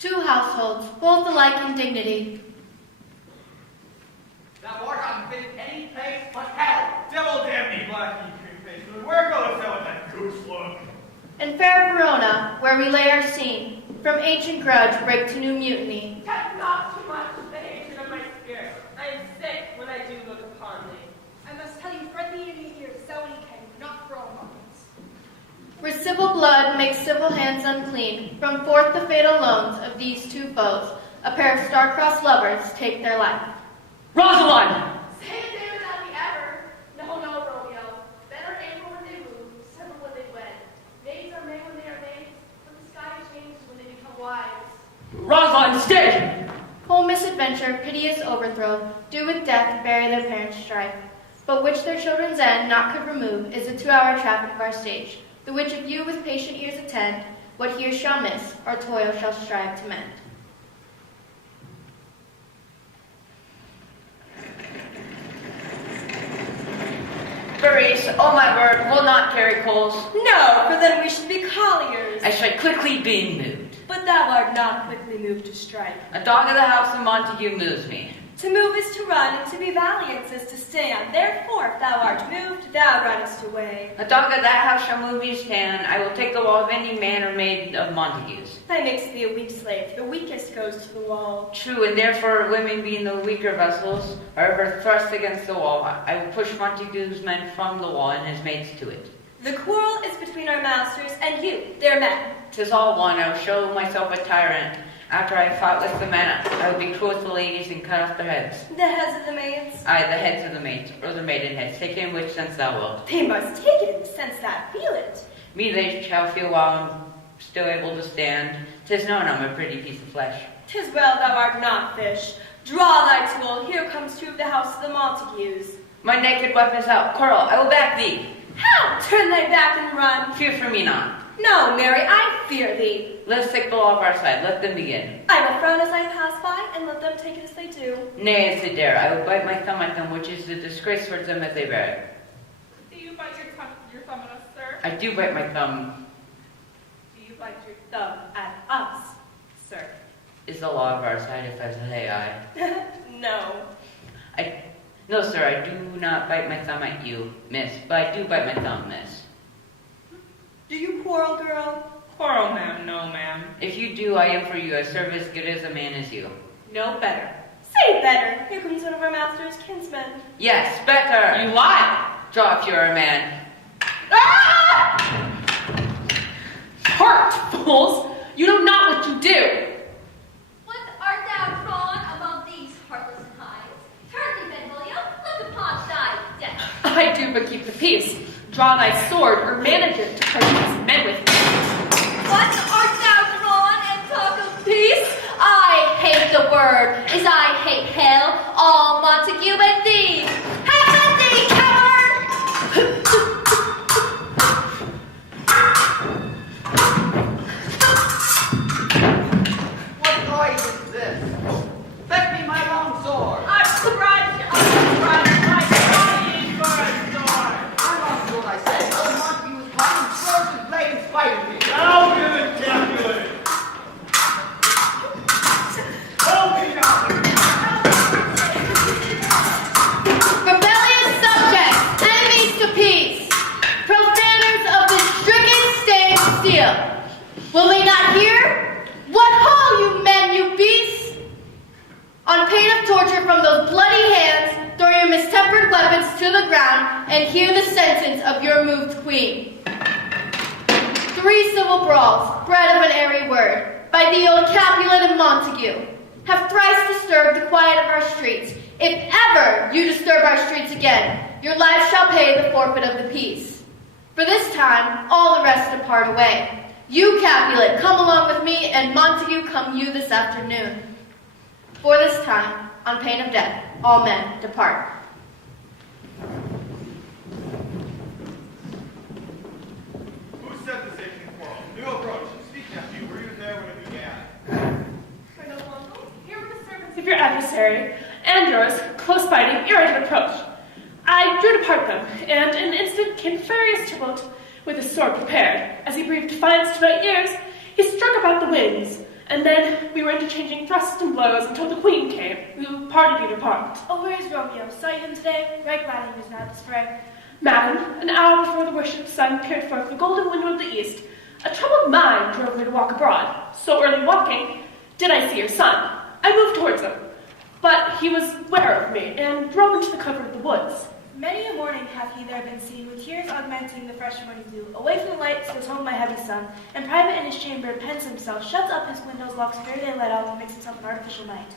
Two households, both alike in dignity. Thou art unfit any place but hell. Devil damn me, blacky cream-faced. Where goest thou with that goose look? In fair Verona, where we lay our scene, from ancient grudge break to new mutiny. Touch not too much the hatred of my spirit. I am sick when I do look upon thee. I must tell you, friendly in your ears, so he can not throw moments. Where civil blood makes civil hands unclean, from forth the fatal loans of these two foes, a pair of star-crossed lovers take their life. Rosalind! Say it there without me ever. No, no, Romeo. Men are able when they woo, sever when they wed. Maids are made when they are maids, but the sky changes when they become wives. Rosalind, stay! Whole misadventure, piteous overthrow, do with death bury their parents' strife. But which their children's end not could remove is the 2-hour traffic of our stage, the which if you with patient ears attend, what here shall miss, our toil shall strive to mend. Berries, oh my word, will not carry coals. No, for then we should be colliers. I shall quickly be moved. But thou art not quickly moved to strike. A dog of the house of Montague moves me. To move is to run, and to be valiant is to stand. Therefore, if thou art moved, thou runnest away. A dog of that house shall move me to stand. I will take the wall of any man or maid of Montague's. Thy makes thee a weak slave. The weakest goes to the wall. True, and therefore women being the weaker vessels are ever thrust against the wall. I will push Montague's men from the wall and his maids to it. The quarrel is between our masters and you, their men. 'Tis all one. I will show myself a tyrant. After I have fought with the men, I will be cruel to the ladies and cut off their heads. The heads of the maids. Aye, the heads of the maids, or the maiden heads. Take it in which sense thou wilt. They must take it in the sense that feel it. Me they shall feel while I'm still able to stand. 'Tis known I'm a pretty piece of flesh. 'Tis well thou art not fish. Draw thy tool. Here comes two of the house of the Montagues. My naked weapon is out. Coral, I will back thee. How? Turn thy back and run. Fear for me not. No, Mary, I fear thee. Let us take the law of our side. Let them begin. I will frown as I pass by, and let them take it as they do. Nay, as they dare. I will bite my thumb at them, which is a disgrace towards them as they bear it. Do you bite your thumb at us, sir? I do bite my thumb. Do you bite your thumb at us, sir? Is the law of our side if I say aye? No. No, sir, I do not bite my thumb at you, miss, but I do bite my thumb, miss. Do you quarrel, girl? Quarrel, ma'am. No, ma'am. If you do, I am for you. I serve as good as a man as you. No better. Say better. Here comes one of our master's kinsmen. Yes, better. You lie. Draw if you're a man. Ah! Heart, fools! You know not what you do. What art thou drawn among these heartless hinds? Turn thee, Benvolio, look upon thy death. I do but keep the peace. Draw thy sword, or manage it to fight these men with me. What art thou drawn and talk of peace? I hate the word, as I hate hell, all Montague and thee. Have at thee, coward! What noise is this? Fetch me my long sword. I begrudge my body for a sword. My long sword, I say. Old Montague is climbing swords and blade in spite of me. How good, Capulet! Help me now! Rebellious subjects, enemies to peace, profaners of the stricken state of steel. Will they not hear? What ho, you men, you beasts! On pain of torture from those bloody hands, throw your mistempered weapons to the ground and hear the sentence of your moved queen. 3 civil brawls, bred of an airy word, by the old Capulet and Montague, have thrice disturbed the quiet of our streets. If ever you disturb our streets again, your lives shall pay the forfeit of the peace. For this time, all the rest depart away. You, Capulet, come along with me, and Montague, come you this afternoon. For this time, on pain of death, all men depart. Who set this aching quarrel? New approach. Speak, nephew. Were you there when it began? My noble uncle, here were the servants of your adversary, and yours, close biting, irritant approach. I drew to part them, and in an instant came furious tumult, with his sword prepared. As he breathed defiance to my ears, he struck about the winds, and then we were interchanging thrusts and blows until the queen came, who parted either part. Oh, where is Romeo? Saw him today? Right glad he was not this fray. Madam, an hour before the worshipped sun peered forth the golden window of the east, a troubled mind drove me to walk abroad. So early walking, did I see your son. I moved towards him, but he was ware of me, and drove into the cover of the woods. Many a morning hath he there been seen, with tears augmenting the fresh morning dew. Away from the light goes home my heavy son, and private in his chamber pens himself, shuts up his windows, locks fair day let out, and makes himself an artificial night.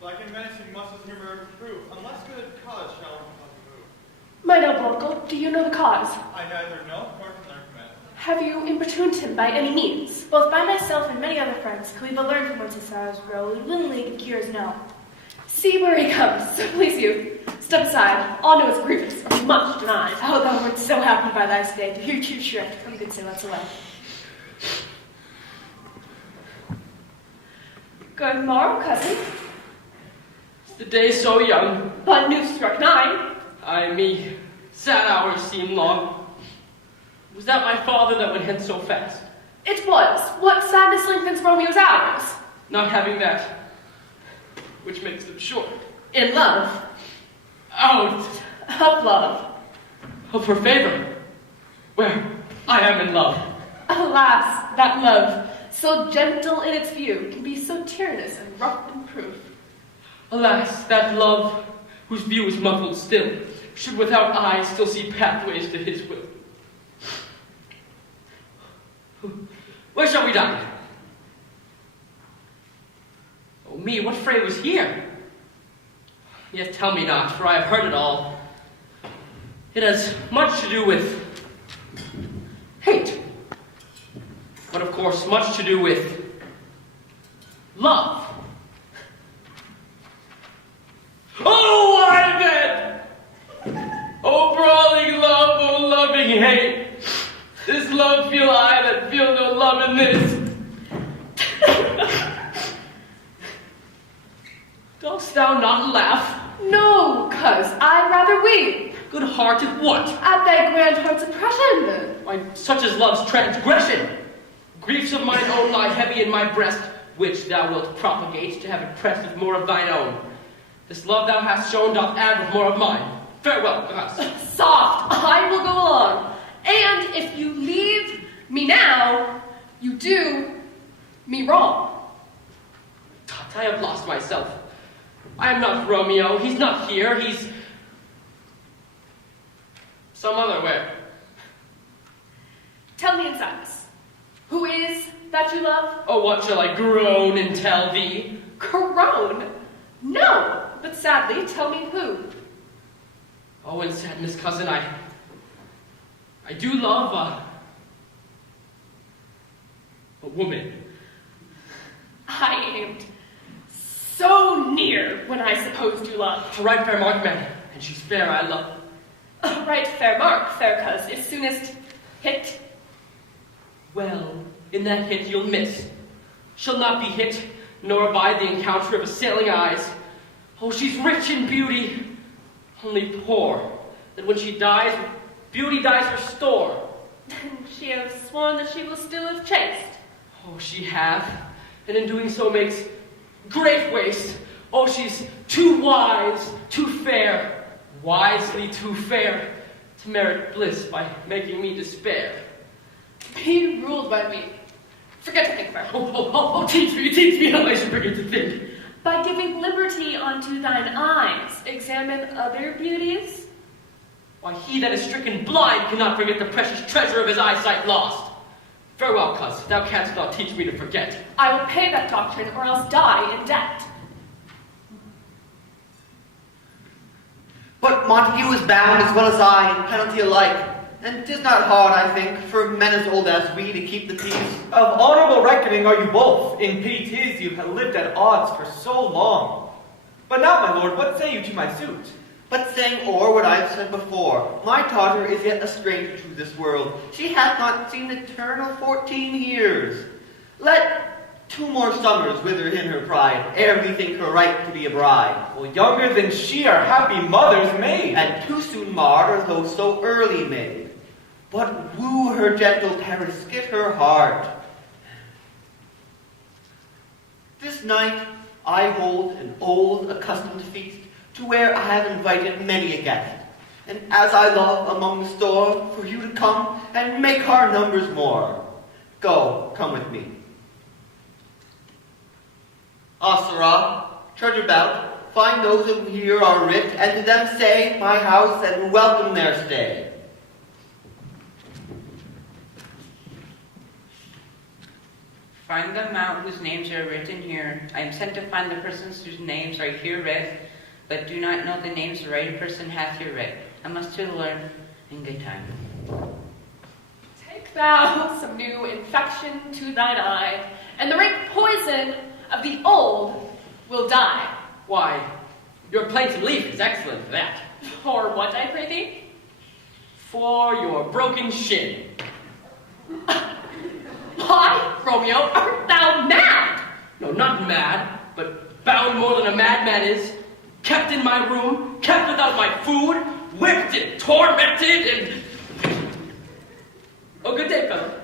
Like in menacing must his humor improve, unless good cause shall compel you move. My noble uncle, do you know the cause? I neither know nor can learn from it. Have you importuned him by any means? Both by myself and many other friends, who we but learn from whence his sorrows grow, we willingly give cures know. See where he comes, so please you. Step aside, all know his grievance, or much denied. Oh, thou wert so happy by thy stay, to hear you shrift. Come, good say, let's away. Good morrow, cousin. The day so young, But noon struck 9. ay me, sad hours seem long. Was that my father that went hence so fast? It was. What sadness lengthens Romeo's hours? Not having that, which makes them short. In love. Out Of love. of her favor, where I am in love. Alas, that love, so gentle in its view, can be so tyrannous and rough in proof. Alas, that love, whose view is muffled still, should without eyes still see pathways to his will. Where shall we dine? Oh me, what fray was here? Yet tell me not, for I have heard it all. It has much to do with hate, but of course much to do with love. Oh, Ivan! Oh, brawling love, oh, loving hate. This love feel I that feel no love in this. Dost thou not laugh? No, cuz I'd rather weep. Good-hearted what? At thy grand heart's oppression. Why, such as love's transgression. Griefs of mine own lie heavy in my breast, which thou wilt propagate to have it pressed with more of thine own. This love thou hast shown doth add with more of mine. Farewell, thus. Soft, I will go along. And if you leave me now, you do me wrong. Tut, I have lost myself. I am not Romeo. He's not here. He's some other where. Tell me in silence, who is that you love? Oh, what shall I groan and tell thee? Groan? No, but sadly, tell me who. Oh, in sadness, cousin, I do love a woman. I aimed so near when I supposed you loved. A right fair mark, man, and she's fair, I love. Right fair mark, fair cuz, is soonest hit. Well, in that hit you'll miss. She'll not be hit, nor abide the encounter of assailing eyes. Oh, she's rich in beauty, only poor, that when she dies, beauty dies her store. She has sworn that she will still have chased. Oh, she have, and in doing so makes great waste. Oh, she's too wise, too fair, wisely too fair, to merit bliss by making me despair. Be ruled by me. Forget to think first. Teach me how I should begin to think. By giving liberty unto thine eyes, examine other beauties. Why, he that is stricken blind cannot forget the precious treasure of his eyesight lost. Farewell, cuz, thou canst not teach me to forget. I will pay that doctrine, or else die in debt. But Montague is bound as well as I in penalty alike, and 'tis not hard, I think, for men as old as we to keep the peace. Of honorable reckoning are you both. In pity 'tis you have lived at odds for so long. But now, my lord, what say you to my suit? But saying o'er what I have said before, my daughter is yet a stranger to this world. She hath not seen the turn of 14 years. Let 2 more summers wither in her pride, ere we think her right to be a bride. Well, younger than she are happy mothers made. And too soon marred are those so early made. But woo her gentle parents, get her heart. This night I hold an old accustomed feast, to where I have invited many a guest. And as I love among the store, for you to come and make our numbers more. Go, come with me. Sirrah, trudge about, find those who here are writ, and to them say, my house, and welcome their stay. Find them out whose names are written here. I am sent to find the persons whose names are here read, but do not know the names the right person hath here read. I must to learn in good time. Take thou some new infection to thine eye, and the rank poison of the old will die. Why, your plaintive leaf is excellent for that. For what, I pray thee? For your broken shin. Why, Romeo, art thou mad? No, not mad, but bound more than a madman is. Kept in my room, kept without my food, whipped and tormented and... Oh, good day, fellow.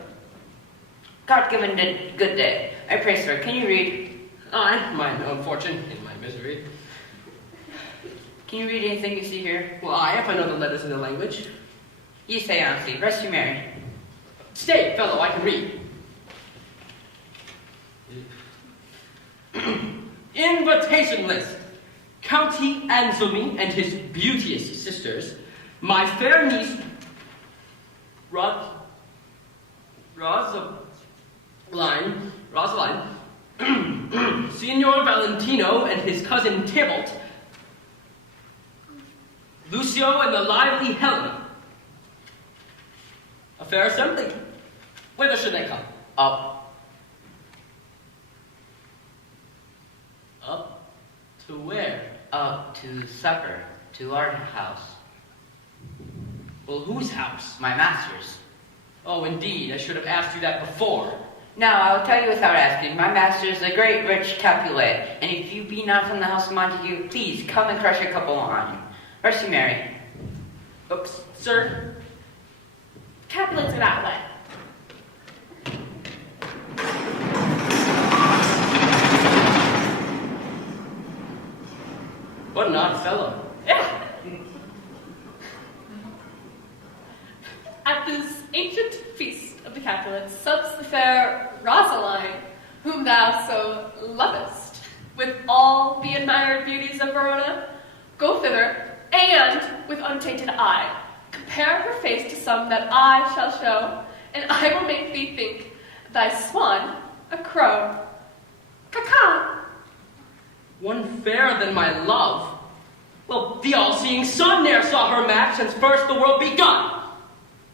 God given good day. I pray, sir, can you read? I, mine own fortune, in my misery. Can you read anything you see here? Well, I, if I know the letters in the language. You say honestly, rest you merry. Stay, fellow, I can read. Invitation list. County Anselmy and his beauteous sisters, my fair niece, Rosaline, Signor Valentino and his cousin Tybalt, Lucio and the lively Helen. A fair assembly. Whither should they come? Up. Up to where? Up to supper, to our house. Well, whose house? My master's. Oh, indeed, I should have asked you that before. Now, I will tell you without asking, my master is a great rich Capulet, and if you be not from the house of Montague, please come and crush a couple on him. Rest you merry. Sir? Capulets are that way. What an odd fellow. Yeah. At this ancient feast of the Capulets sups the fair Rosaline, whom thou so lovest, with all the admired beauties of Verona. Go thither, and with untainted eye, compare her face to some that I shall show, and I will make thee think thy swan a crow. Caca! One fairer than my love. Well, the all-seeing sun ne'er saw her match since first the world begun.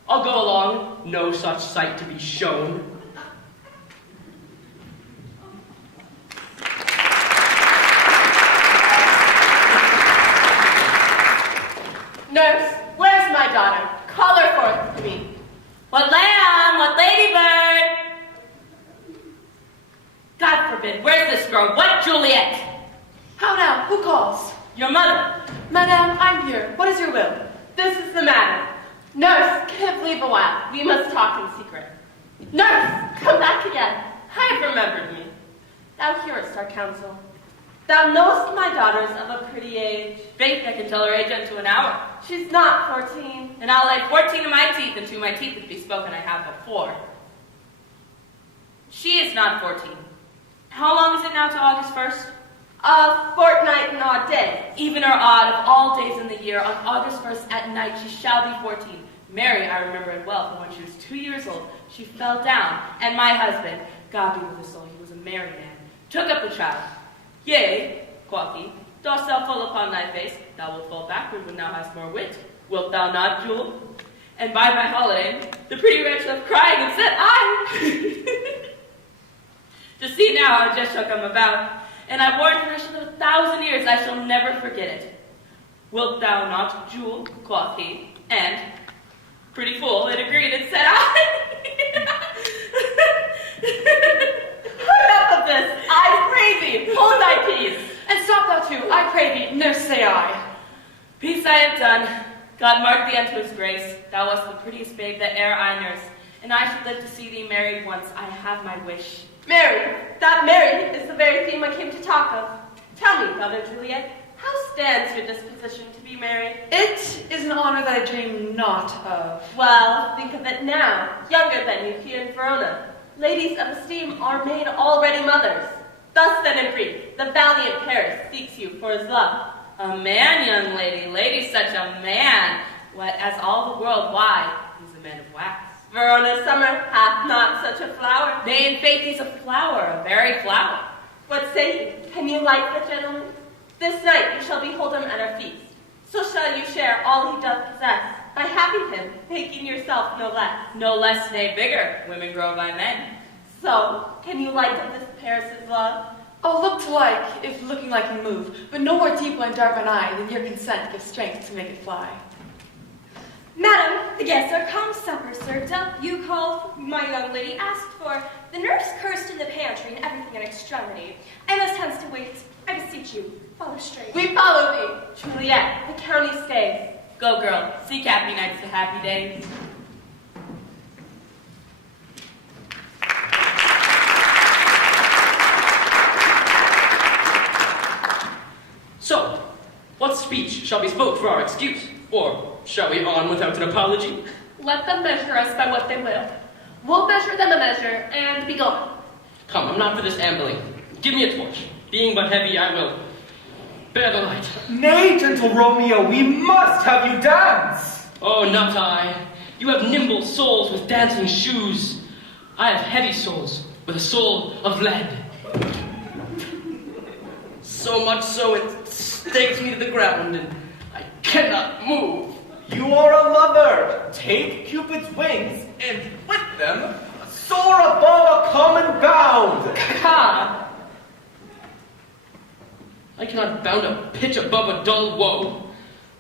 I'll go along, no such sight to be shown. Nurse, where's my daughter? Call her forth to me. What lamb? What ladybird? God forbid. Where's this girl? What Juliet? How now? Who calls? Your mother. Madame, I'm here. What is your will? This is the matter. Nurse, give leave a while. We must talk in secret. Nurse, come back again. I have remembered me. Thou hearest our counsel. Thou knowest my daughter's of a pretty age. Faith, I can tell her age unto an hour. She's not 14. And I'll lay 14 of my teeth into my teeth if be spoken I have before. She is not 14. How long is it now to August 1st? A fortnight and odd day. Even or odd of all days in the year, on August 1st at night she shall be 14. Mary, I remember it well, for when she was 2 years old, she fell down, and my husband, God be with his soul, he was a merry man, took up the child. Yea, quoth he, dost thou fall upon thy face, thou wilt fall backward when thou hast more wit. Wilt thou not, Jewel? And by my holiday, the pretty wretch left crying and said, I. To see now how just shall come about, and I warrant her shall live 1,000 years, I shall never forget it. Wilt thou not, Jewel? Quoth he, and, pretty fool, it agreed and said, I. Enough of this, I pray thee, hold thy peace. And stop thou too, I pray thee, nurse say I. Peace I have done. God mark thee unto his grace. Thou wast the prettiest babe that e'er I nursed, and I should live to see thee married once. I have my wish. Mary, that Mary is the very theme I came to talk of. Tell me, Mother Juliet, how stands your disposition to be married? It is an honor that I dream not of. Well, think of it now, younger than you here in Verona. Ladies of esteem are made already mothers. Thus then in brief, the valiant Paris seeks you for his love. A man, young lady, lady such a man. What, as all the world wide, he's a man of wax. Verona summer hath not such a flower. Nay, in faith, he's a flower, a very flower. What say you? Can you like the gentleman? This night you shall behold him at our feast. So shall you share all he doth possess, by having him, making yourself no less. No less, nay, bigger. Women grow by men. So, can you like of this Paris' love? I'll look to like, if looking like can move, but no more deep and dark an eye than your consent gives strength to make it fly. Madam, the guests are come, supper served up. You called, my young lady asked for. The nurse cursed in the pantry and everything in extremity. I must hence to wait. I beseech you, follow straight. We follow thee, Juliet, the county stays. Go, girl, seek happy nights to happy days. So, what speech shall be spoke for our excuse? Or shall we on without an apology? Let them measure us by what they will. We'll measure them a measure, and be gone. Come, I'm not for this ambling. Give me a torch. Being but heavy, I will bear the light. Nay, gentle Romeo, we must have you dance. Oh, not I. You have nimble souls with dancing shoes. I have heavy souls with a soul of lead. So much so it stakes me to the ground, and I cannot move. You are a lover. Take Cupid's wings, and with them, soar above a common bound. Ha! I cannot bound a pitch above a dull woe.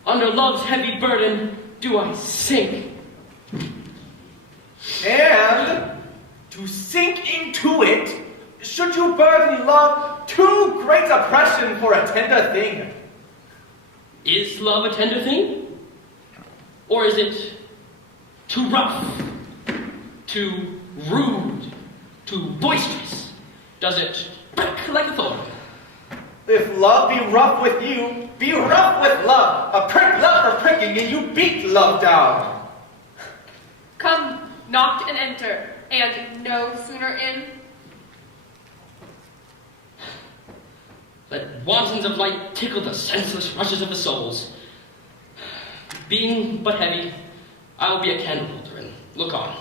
Under love's heavy burden do I sink. And to sink into it, should you burden love too great oppression for a tender thing? Is love a tender thing? Or is it too rough, too rude, too boisterous? Does it prick like a thorn? If love be rough with you, be rough with love. A prick love for pricking, and you beat love down. Come, knock and enter, and no sooner in. Let wantons of light tickle the senseless rushes of the souls. Being but heavy, I will be a candle holder and look on.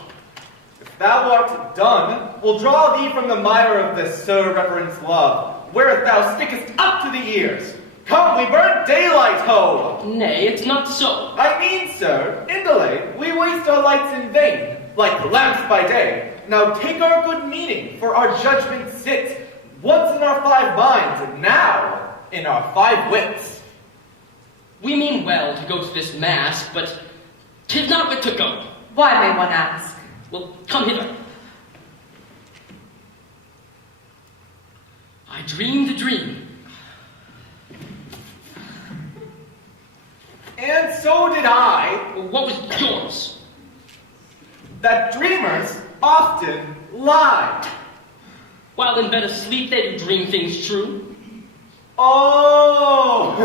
If thou art done, we'll draw thee from the mire of this Sir Reverend's love, where thou stickest up to the ears. Come, we burn daylight, ho! Nay, it's not so. I mean, sir, in delay, we waste our lights in vain, like lamps by day. Now take our good meaning, for our judgment sits once in our 5 minds, and now in our 5 wits. We mean well to go to this mass, but 'tis not wit to go. Why, may one ask? Well, come hither. I dreamed a dream. And so did I. Well, what was yours? That dreamers often lie. While in bed asleep, they do dream things true. Oh!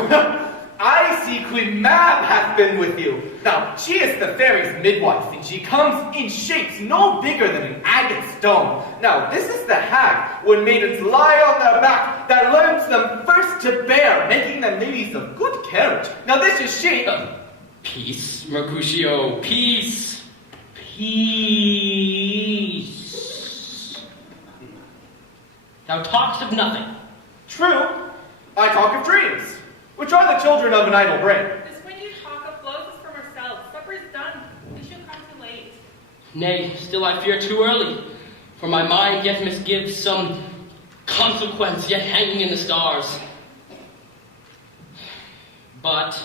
I see Queen Mab hath been with you. Now, she is the fairy's midwife, and she comes in shapes no bigger than an agate stone. Now, this is the hag, when maidens lie on their back, that learns them first to bear, making them ladies of good carriage. Now, this is she. Peace, Mercutio, peace. Peace. Thou talkest of nothing. True. I talk of dreams, which are the children of an idle brain. This when you talk of blows is from ourselves. Supper's done. We shall come too late. Nay, still I fear too early, for my mind yet misgives some consequence yet hanging in the stars. But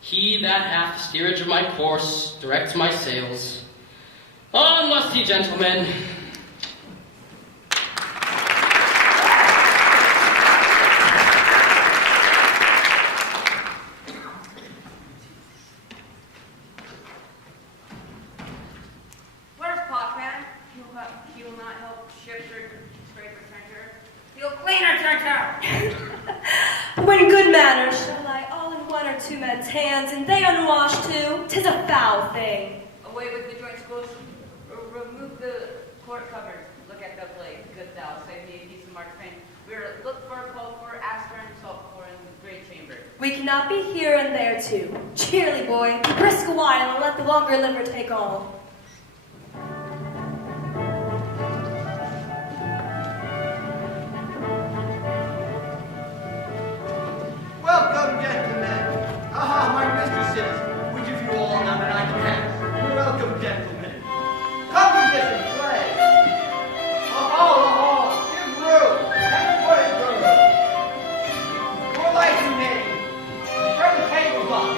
he that hath the steerage of my course directs my sails. On, lusty gentlemen. Where's Potman? He will not help shift or scrape or center. He'll clean or center. When good manners shall lie all in 1 or 2 men's hands, and they unwashed too, 'tis a foul thing. Away with the joints close. Remove the court covers. Look at the blade. Good thou, save me a piece of marked pain. We're look for, call for, ask for, and salt for in the great chamber. We cannot be here and there too. Cheerly, boy, be brisk a while, and let the longer liver take all. Welcome, gentlemen. Aha, my mistresses, which of you all now that I can. Welcome, gentlemen. Come to this and play. Aha, give room, and put it room. More light you name. Turn the tables up,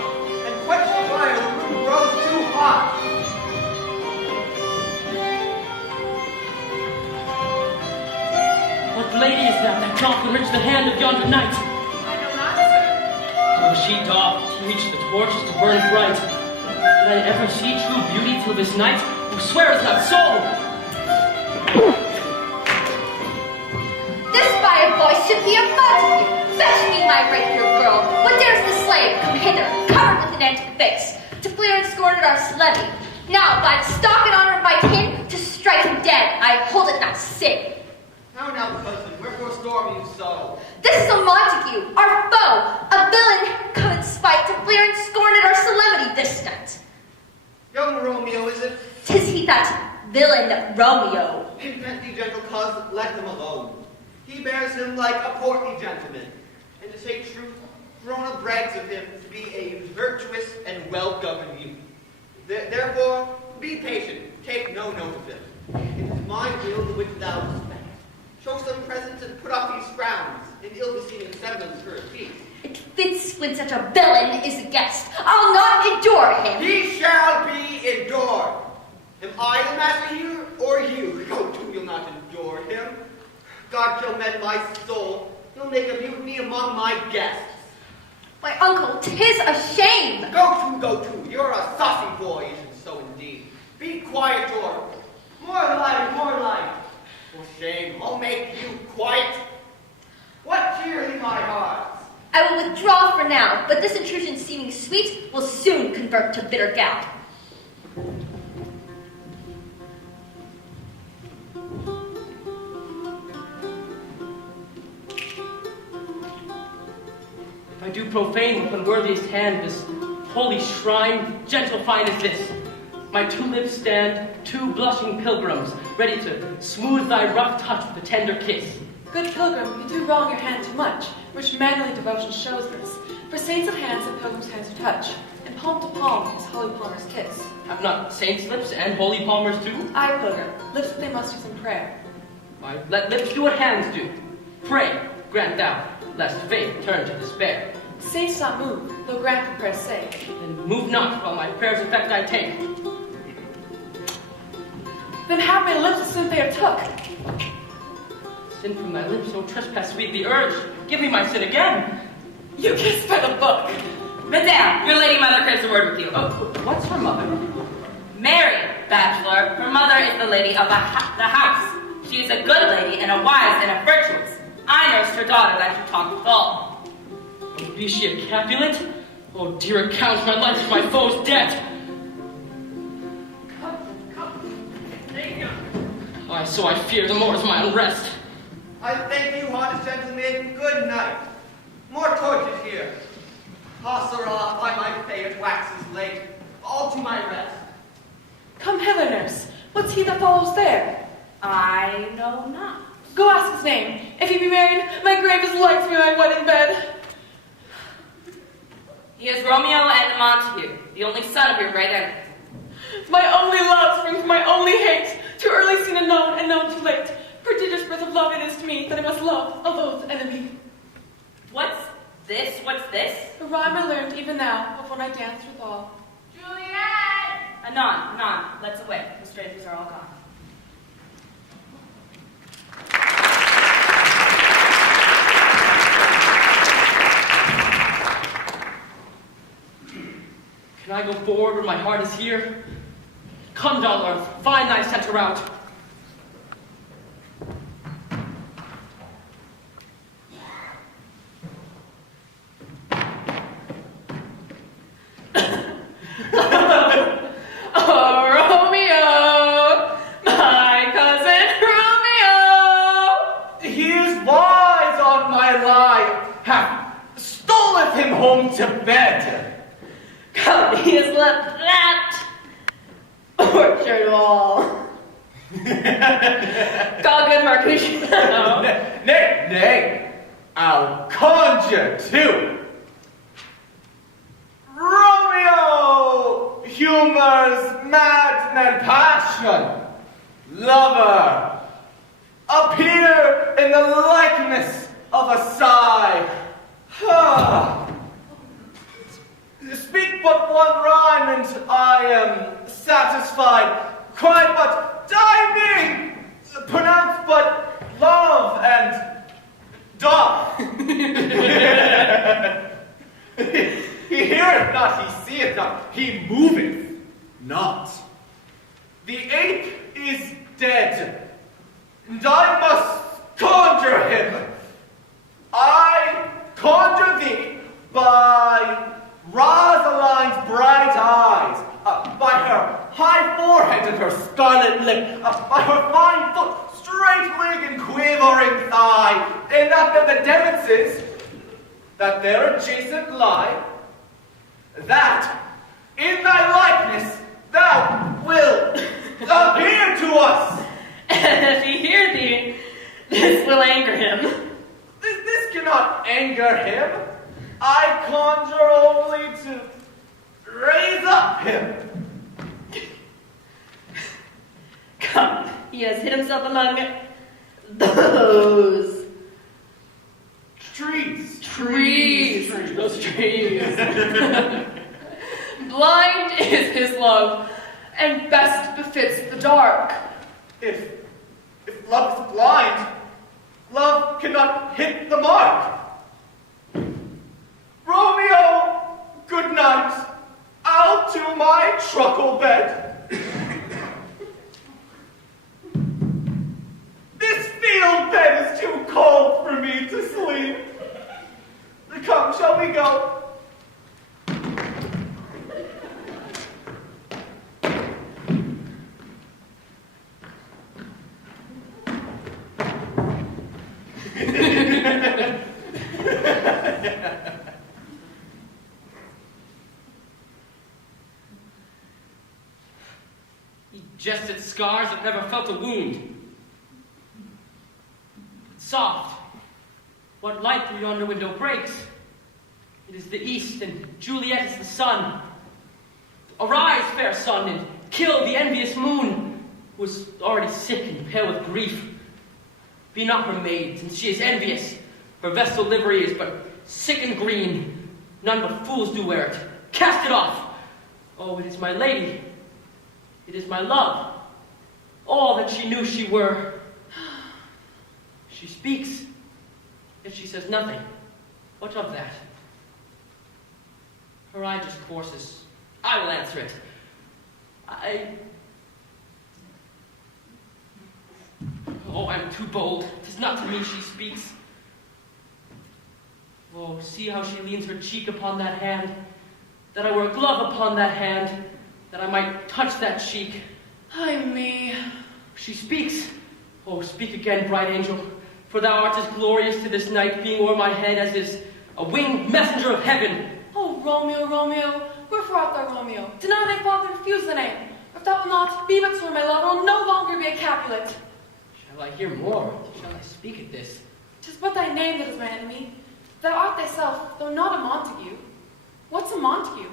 and quench the fire, the room grows too hot. What lady is that doth enrich the hand of yonder knight? Oh, she doth teach the torches to burn bright. Did I ever see true beauty till this night? Who sweareth not so? This fire voice should be a Montague. Fetch me my rapier, girl. What dares the slave come hither, covered with an antique face, to clear and scorn at our levy? Now, by the stock and honor of my kin, to strike him dead, I hold it not sin. Now, cousin, wherefore storm you so? This is a Montague, our foe, a villain come in spite to fleer and scorn at our solemnity this night. Young Romeo, is it? 'Tis he that villain Romeo. Repent thee, gentle cuz, let him alone. He bears him like a portly gentleman, and to say truth, Verona brags of him to be a virtuous and well-governed youth. Therefore, be patient, take no note of him. It is my will the which thou suspect. Show some presents and put off these frowns, in ill-beseeming semblance for a feast. It fits when such a villain is a guest. I'll not endure him. He shall be endured. Am I the master here, or you? Go to, you'll not endure him. God shall mend my soul. He'll make a mutiny among my guests. My uncle, 'tis a shame. Go to. You're a saucy boy, isn't so indeed. Be quiet, or more light. For shame, I'll make you quiet. What cheers in my heart? I will withdraw for now, but this intrusion seeming sweet will soon convert to bitter gout. If I do profane with unworthiest hand this holy shrine, gentle fine as this, my two lips stand, two blushing pilgrims, ready to smooth thy rough touch with a tender kiss. Good pilgrim, you do wrong your hand too much, which manly devotion shows this. For saints of hands and pilgrims' hands to touch, and palm to palm is holy palmer's kiss. Have not saints' lips and holy palmers too? Aye, pilgrim, lips they must use in prayer. Why, let lips do what hands do. Pray, grant thou, lest faith turn to despair. Saints not move, though grant for prayer's sake. And move not while my prayer's effect I take. Then have my lips the sin they have took. Sin from thy lips, no trespass sweet the urge. Give me my sin again. You kissed by the book. Madame, your lady mother craves a word with you. Oh, what's her mother? Mary, bachelor. Her mother is the lady of the house. She is a good lady and a wise and a virtuous. I nursed her daughter that you talk withal. Oh, be she a Capulet? Oh, dear account, my life is my foe's debt. Aye, so I fear the more is my unrest. I thank you, honest gentlemen. Good night. More torches here. Sirrah, by my faith waxes late. All to my rest. Come hither, nurse. What's he that follows there? I know not. Go ask his name. If he be married, my grave is like to be my wedding bed. He is Romeo and Montague, the only son of your great enemy. My only love springs from my only hate. Too early seen and known too late. Prodigious birth of love it is to me that I must love a loathed enemy. What's this? What's this? A rhyme I learned even now of when I danced with all. Juliet! Anon, let's away. The strangers are all gone. Can I go forward when my heart is here? Come, dull earth, find thy center out. Oh, Romeo, my cousin Romeo. He is wise on my lie, hath stoleth him home to bed. Come, he has left that orchard wall. Call good Mercutio. Nay, I'll conjure too. Romeo, humor's madman passion, lover, appear in the likeness of a sigh. Speak but one rhyme and I am satisfied. Cry but die me, pronounce but love and doth. He heareth not, he seeth not, he moveth not. The ape is dead, and I must conjure him. I conjure thee by Rosaline's bright eyes, by her high forehead and her scarlet lip, by her fine foot, straight leg and quivering thigh, and that the evidences that there adjacent lie, that in thy likeness thou wilt appear to us. And if he hear thee, this will anger him. This cannot anger him. I conjure only to raise up him. Come, he has hid himself among those trees. Those trees. Blind is his love, and best befits the dark. If love is blind, love cannot hit the mark. Romeo, good night. I'll to my truckle bed. This field bed is too cold for me to sleep. Come, shall we go? He jests at scars that never felt a wound. Soft, what light through yonder window breaks? It is the east, and Juliet is the sun. Arise, fair sun, and kill the envious moon, who is already sick and pale with grief. Be not her maid, since she is envious. Her vestal livery is but sick and green. None but fools do wear it. Cast it off! Oh, it is my lady. It is my love. All that she knew she were. She speaks, yet she says nothing. What of that? Her eye just courses. I will answer it. Oh, I'm too bold. 'Tis not to me she speaks. Oh, see how she leans her cheek upon that hand, that I wear a glove upon that hand, that I might touch that cheek. Ay me. She speaks. Oh, speak again, bright angel, for thou art as glorious to this night, being o'er my head as is a winged messenger of heaven. Oh, Romeo, Romeo, wherefore art thou Romeo? Deny thy father, refuse the name. If thou wilt not, be but so my love, I will no longer be a Capulet. Shall I hear more? Shall I speak at this? 'Tis but thy name that is my enemy. Thou art thyself, though not a Montague. What's a Montague?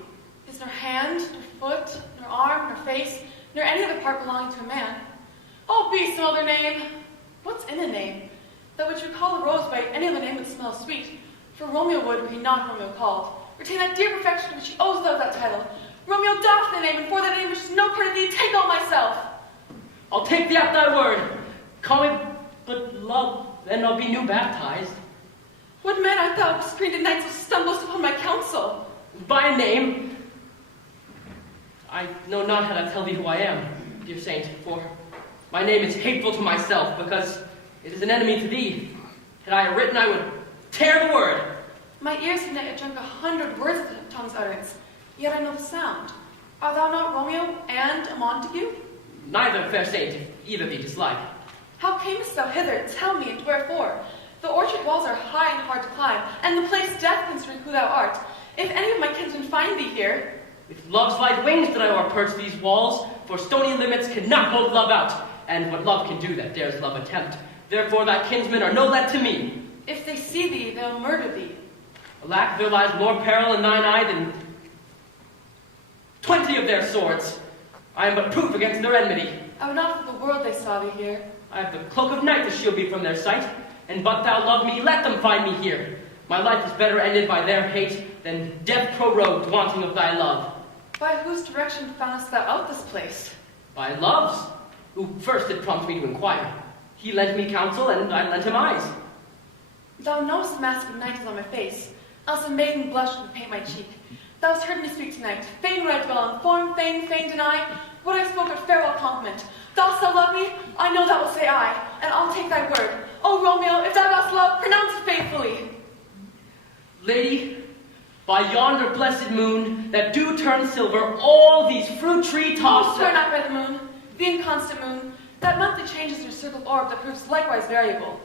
Is nor hand, nor foot, nor arm, nor face, nor any other part belonging to a man. Oh, be some other name. What's in a name? That which we call a rose by any other name would smell sweet. For Romeo would, were he not Romeo called, retain that dear perfection which he owes thou that title. Romeo, doff thy name, and for that name which is no part of thee, take all myself. I'll take thee at thy word. Call me but love, then I'll be new baptized. What man art thou, who screened at night so stumblest upon my counsel? By name, I know not how to tell thee who I am, dear saint, for my name is hateful to myself, because it is an enemy to thee. Had I written, I would tear the word. My ears have not yet drunk 100 words of the tongue's utterance, yet I know the sound. Art thou not Romeo and a Montague? Neither, fair saint, if either thee dislike. How camest thou hither? Tell me, and wherefore? The orchard walls are high and hard to climb, and the place death considering who thou art. If any of my kinsmen find thee here... With love's light wings did I o'erperch these walls, for stony limits cannot hold love out, and what love can do that dares love attempt. Therefore thy kinsmen are no let to me. If they see thee, they'll murder thee. Alack, there lies more peril in thine eye than 20 of their swords. I am but proof against their enmity. I would not for the world they saw thee here. I have the cloak of night to shield me from their sight, and but thou love me, let them find me here. My life is better ended by their hate than death prorogued, wanting of thy love. By whose direction foundest thou out this place? By love's, who first did prompt me to inquire. He lent me counsel, and I lent him eyes. Thou knowest the mask of night is on my face, else a maiden blush would paint my cheek. Thou hast heard me speak tonight. Fain would I dwell on form, fain deny. What I spoke but farewell compliment. Dost thou love me? I know thou wilt say aye, and I'll take thy word. O Romeo, if thou dost love, pronounce it faithfully. Lady, by yonder blessed moon, that do turn silver, all these fruit tree tops... Swear not by the moon, the inconstant moon, that monthly changes your circled orb that proves likewise variable.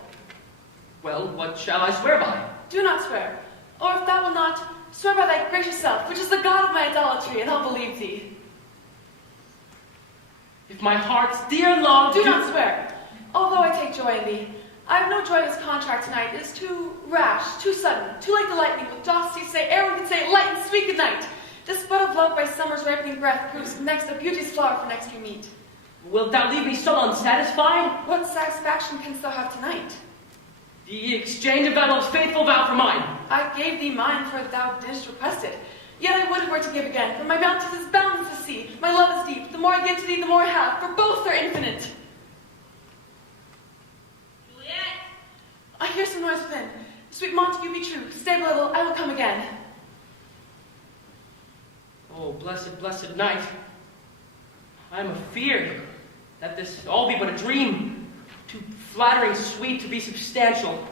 Well, what shall I swear by? Do not swear, or if thou wilt not, swear by thy gracious self, which is the god of my idolatry, and I'll believe thee. If my heart's dear love... Do not swear, although I take joy in thee. I have no joy in this contract tonight. It is too rash, too sudden, too like the lightning. With dost he say, ere we can say, light and sweet good night. This bud of love by summer's ripening breath proves next a beauteous flower for next we meet. Wilt thou leave me so unsatisfied? What satisfaction canst thou have tonight? The exchange of thy love's faithful vow for mine. I gave thee mine, for thou didst request it. Yet I would it were to give again, for my bounty is boundless the sea. My love is deep. The more I give to thee, the more I have, for both are infinite. Juliet! I hear some noise within. Sweet Montague, be true. Stay a little, I will come again. Oh, blessed, blessed night. I am afeard that this all be but a dream, too flattering sweet to be substantial.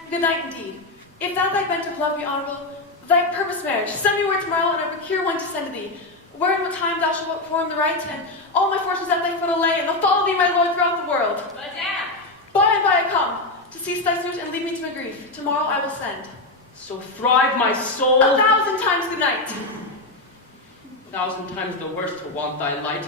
And good night indeed. If that thy bent of love be honorable, thy purpose marriage, send me word tomorrow, and I procure one to send to thee. Where and what time thou shalt perform the rite, and all my fortunes at thy foot will lay, and they'll follow thee, my lord, throughout the world. Madame! By and by I come, to cease thy suit and leave me to my grief. Tomorrow I will send. So thrive my soul. 1,000 times good night. 1,000 times the worse to want thy light.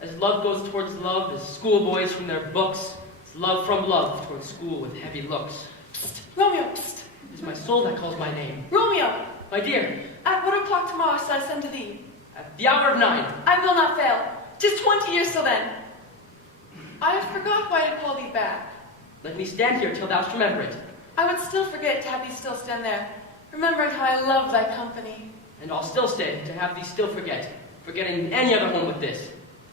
As love goes towards love, as schoolboys from their books, as love from love towards school with heavy looks. Psst, Romeo, psst. It is my soul that calls my name. Romeo, My dear, at what o'clock tomorrow shall I send to thee? at the hour of 9. I will not fail. 'Tis 20 years till then. I have forgot why I call thee back. Let me stand here till thou remember it. I would still forget to have thee still stand there, remembering how I love thy company. And I'll still stay to have thee still forgetting any other home with this.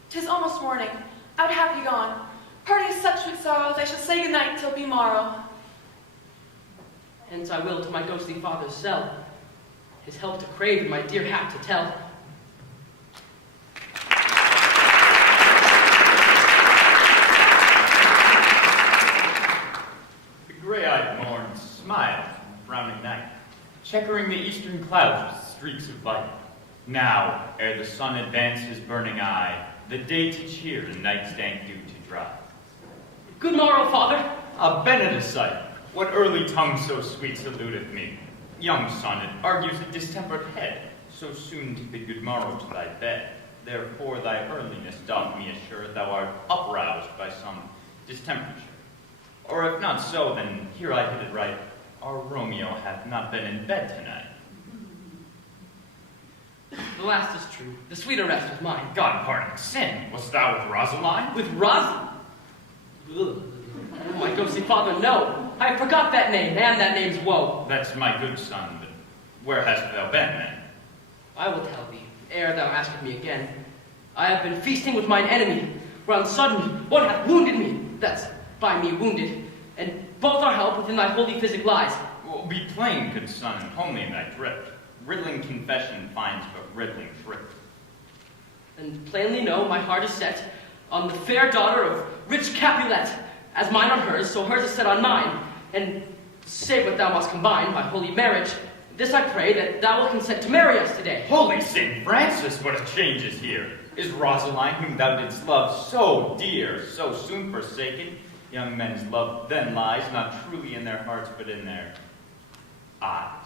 'Tis almost morning. I would have thee gone. Parting is such sweet sorrows, I shall say good night till be morrow. Hence I will to my ghostly father's cell, his help to crave and my dear hap to tell. The gray-eyed morn smiles in the frowning night, checkering the eastern clouds with streaks of light. Now, ere the sun advances burning eye, the day to cheer and night's dank dew to dry. Good morrow, father. A benedicite, what early tongue so sweet saluteth me? Young son, it argues a distempered head, so soon to bid good morrow to thy bed. Therefore thy earliness doth me assure thou art uproused by some distemperature. Or if not so, then here I hit it right. Our Romeo hath not been in bed tonight. The last is true. The sweeter rest was mine. God pardon sin, wast thou with Rosaline? With Ros... Ugh. Oh, my ghostly father, no. I forgot that name, and that name's woe. That's my good son, but where hast thou been, then? I will tell thee, ere thou askest me again. I have been feasting with mine enemy, where on sudden one hath wounded me, that's by me wounded, and both our help within thy holy physic lies. Well, be plain, good son, and homely in thy drift. Riddling confession finds but riddling thrift. And plainly know my heart is set on the fair daughter of rich Capulet, as mine on hers, so hers is set on mine. And save what thou must combine by holy marriage, this I pray that thou wilt consent to marry us today. Holy Saint Francis, what a change is here! Is Rosaline, whom thou didst love so dear, so soon forsaken? Young men's love then lies, not truly in their hearts, but in their eyes.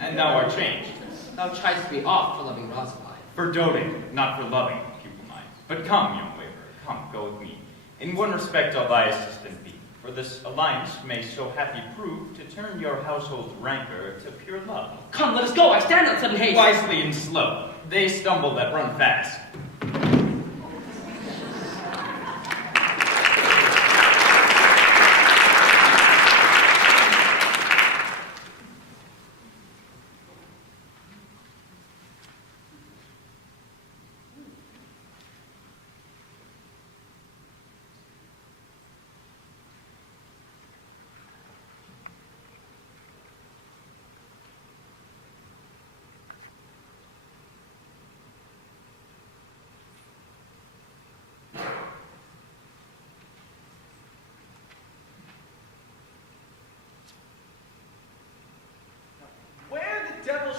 And thou art changed. Thou chidest me off for loving Rosaline. For doting, not for loving, pupil mine. But come, young waverer, come, go with me. In one respect I'll thy assistant be, for this alliance may so happy prove to turn your household's rancor to pure love. Come, let us go, I stand on sudden haste. Wisely and slow, they stumble that run fast.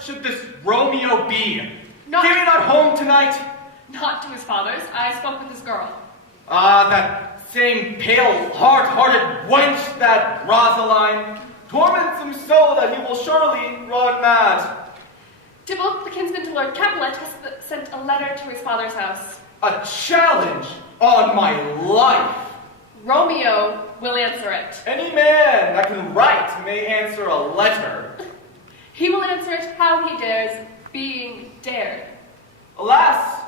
Should this Romeo be? Not- Came he not home tonight? Not to his father's. I spoke with his girl. Ah, that same pale, hard-hearted wench, that Rosaline, torments him so that he will surely run mad. Tybalt, the kinsman to Lord Capulet, has sent a letter to his father's house. A challenge on my life. Romeo will answer it. Any man that can write may answer a letter. He will answer it how he dares, being dared. Alas,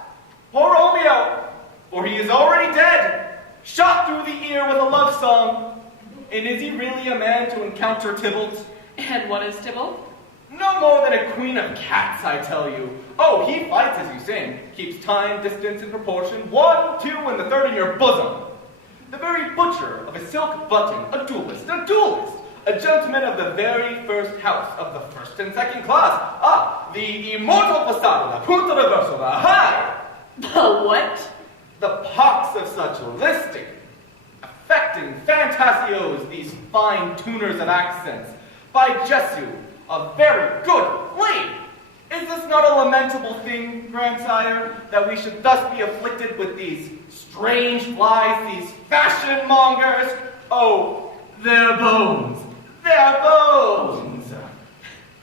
poor Romeo, for he is already dead, shot through the ear with a love song. And is he really a man to encounter Tybalt? And what is Tybalt? No more than a queen of cats, I tell you. Oh, he fights as you sing, keeps time, distance, and proportion, 1, 2, and the third in your bosom. The very butcher of a silk button, a duelist, a gentleman of the very first house of the first and second class. Ah, the immortal passata, the punto reverso, the high. The what? The pox of such listing, affecting fantasios, these fine tuners of accents. By Jesu, a very good lady. Is this not a lamentable thing, grandsire, that we should thus be afflicted with these strange flies, these fashion mongers? Oh, their bones, their bones.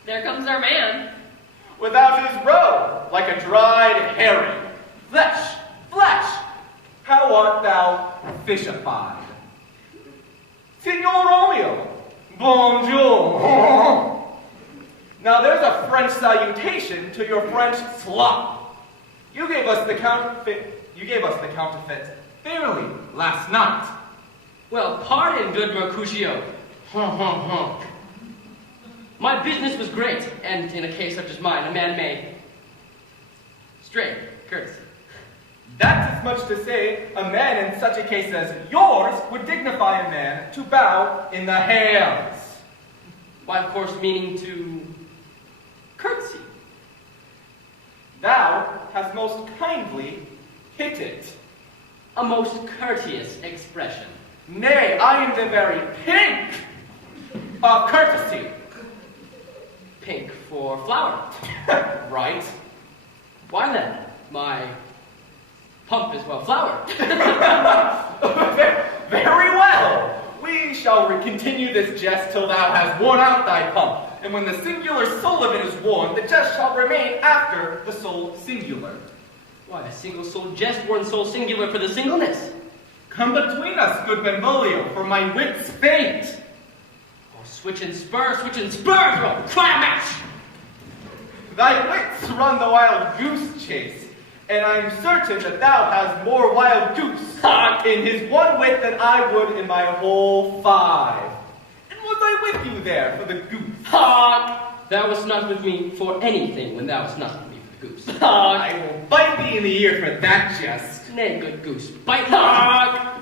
There comes our man. Without his robe, like a dried herring. Flesh, flesh. How art thou fishified? Signor Romeo, bonjour. Now there's a French salutation to your French slop. You gave us the counterfeit fairly last night. Well, pardon, good Mercutio. My business was great, and in a case such as mine, a man may stray courtesy. That's as much to say, a man in such a case as yours would dignify a man to bow in the hands. Why, of course, meaning to curtsy. Thou hast most kindly hit it. A most courteous expression. Nay, I am the very pink of courtesy. Pink for flower. Right. Why then, my pump is well flowered. Very well. We shall continue this jest till thou hast worn out thy pump. And when the singular soul of it is worn, the jest shall remain after the soul singular. Why, a single-souled jest, one soul singular for the singleness. Come between us, good Benvolio, for my wits faint. Oh, switch and spurs, oh, climax! Thy wits run the wild goose chase, and I am certain that thou hast more wild goose in his one wit than I would in my whole 5. And was I with you there for the goose? Hawk! Thou wast not with me for anything when thou wast not with me for the goose. Hawk! I will bite thee in the ear for that jest. Nay, good goose, bite Hawk!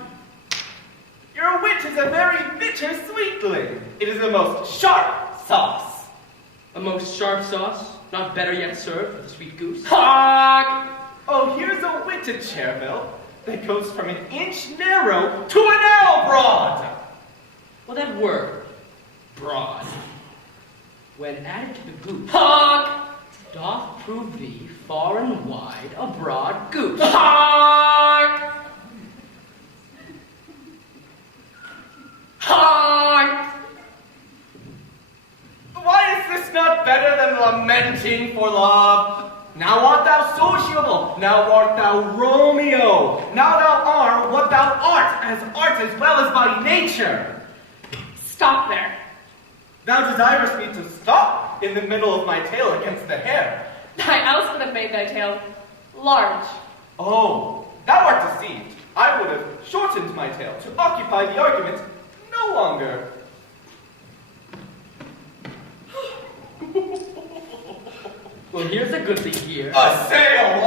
Your wit is a very bitter sweetling. It is a most sharp sauce. A most sharp sauce, not better yet served for the sweet goose. Hawk! Oh, here's a wit at Cherville that goes from an inch narrow to an ell broad. Well, that word, broad, when added to the goose, Hawk, doth prove thee far and wide a broad goose. Hawk! Hawk! Why is this not better than lamenting for love? Now art thou sociable, now art thou Romeo, now thou art what thou art as well as by nature. Stop there. Thou desirest me to stop in the middle of my tale against the hair. I else would have made thy tale large. Oh, thou art deceived. I would have shortened my tale to occupy the argument no longer. Well, here's a good thing here. A sail!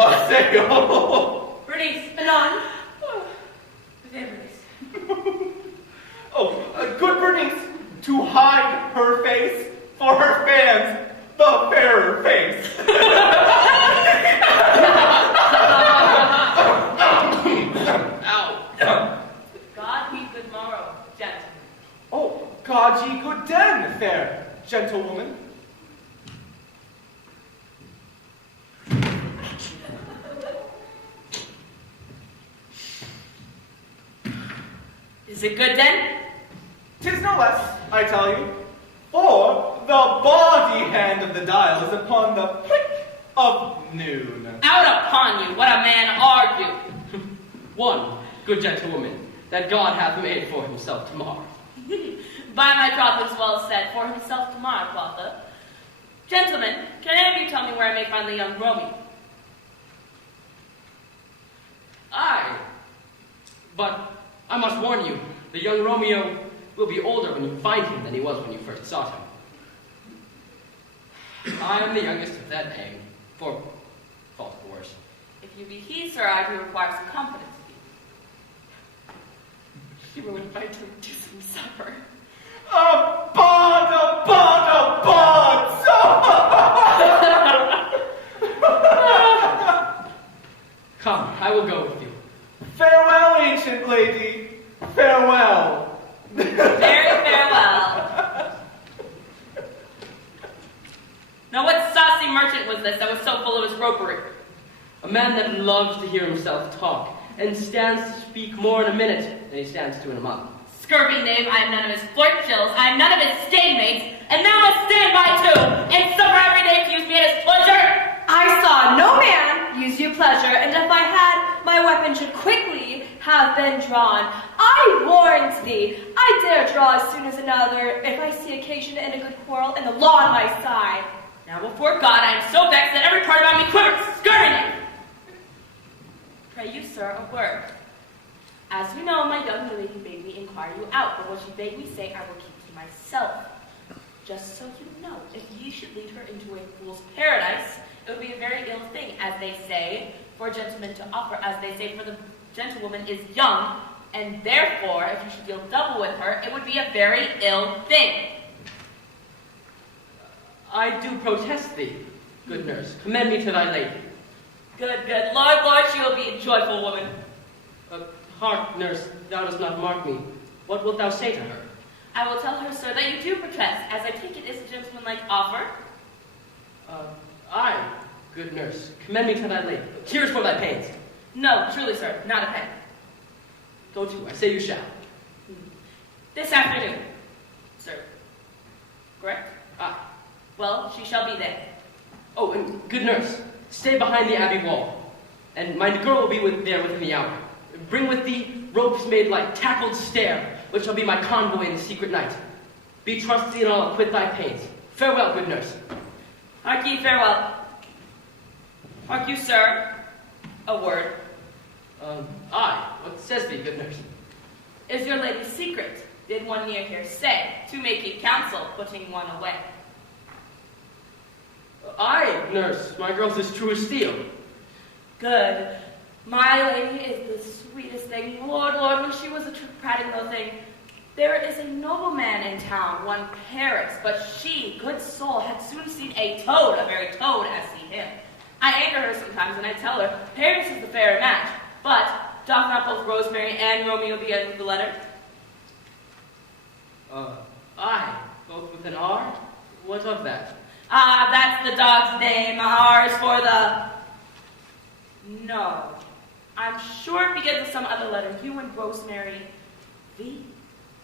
Bernice, anon. Oh, good Bernice, to hide her face, for her fans, the fairer face. Ow. God be good morrow, gentlemen. Oh, God ye good den, fair gentlewoman. Is it good then? 'Tis no less, I tell you, for the body hand of the dial is upon the prick of noon. Out upon you, what a man argue. One, good gentlewoman, that God hath made for himself tomorrow. By my troth, it is well said, for himself tomorrow, quotha. Gentlemen, can any of you tell me where I may find the young Romeo? Aye, but I must warn you, the young Romeo will be older when you find him than he was when you first sought him. I am the youngest of that name, for fault of worse. If you be he, sir, I do require some confidence of you. She will invite him to some supper. A I will go with you. Farewell, ancient lady. Farewell. Very farewell. Now what saucy merchant was this that was so full of his ropery? A man that loves to hear himself talk, and stands to speak more in a minute than he stands to in a month. Scurvy knave, I am none of his flirt chills, I am none of his stain-mates, and thou must stand by too, and suffer every day to use me at his pleasure. I saw no man use you pleasure, and if I had, my weapon should quickly have been drawn. I warrant thee, I dare draw as soon as another, if I see occasion in a good quarrel, and the law on my side. Now before God, I am so vexed that every part about me quivers. Scurvy knave! Pray you, sir, a word. As you know, my young lady bade me inquire you out, but what she bade me say I will keep to myself. Just so you know, if ye should lead her into a fool's paradise, it would be a very ill thing, as they say, for a gentleman to offer, as they say, for the gentlewoman is young, and therefore, if you should deal double with her, it would be a very ill thing. I do protest thee, good nurse. Commend me to thy lady. Good, good. Lord, Lord, she will be a joyful woman. Hark, nurse, thou dost not mark me. What wilt thou say to her? I will tell her, sir, that you do protest, as I take it is a gentlemanlike offer. Aye, good nurse. Commend me to thy lady. Tears for thy pains. No, truly, sir, not a penny. Go to, I say you shall. This afternoon, sir. Correct? Aye. Well, she shall be there. Oh, and good nurse, stay behind the abbey wall, and my girl will be there within the hour. Bring with thee ropes made like tackled stair, which shall be my convoy in the secret night. Be trusty and I'll acquit thy pains. Farewell, good nurse. Hark ye, farewell. Hark you, sir, a word. Aye, what says thee, good nurse? Is your lady's secret, did one near here say, to make you counsel, putting one away? Aye, nurse, my girl's as true as steel. Good. My lady is the sweetest thing. Lord, Lord, when she was a prating little thing, there is a nobleman in town, one Paris, but she, good soul, had soon seen a toad, a very toad, as see him. I anger her sometimes, and I tell her, Paris is the fairer match, but doth not both Rosemary and Romeo begin with the letter? Aye, both with an R? What of that? Ah, that's the dog's name. R is for the... No. I'm sure it begins with some other letter. You and Rosemary. V.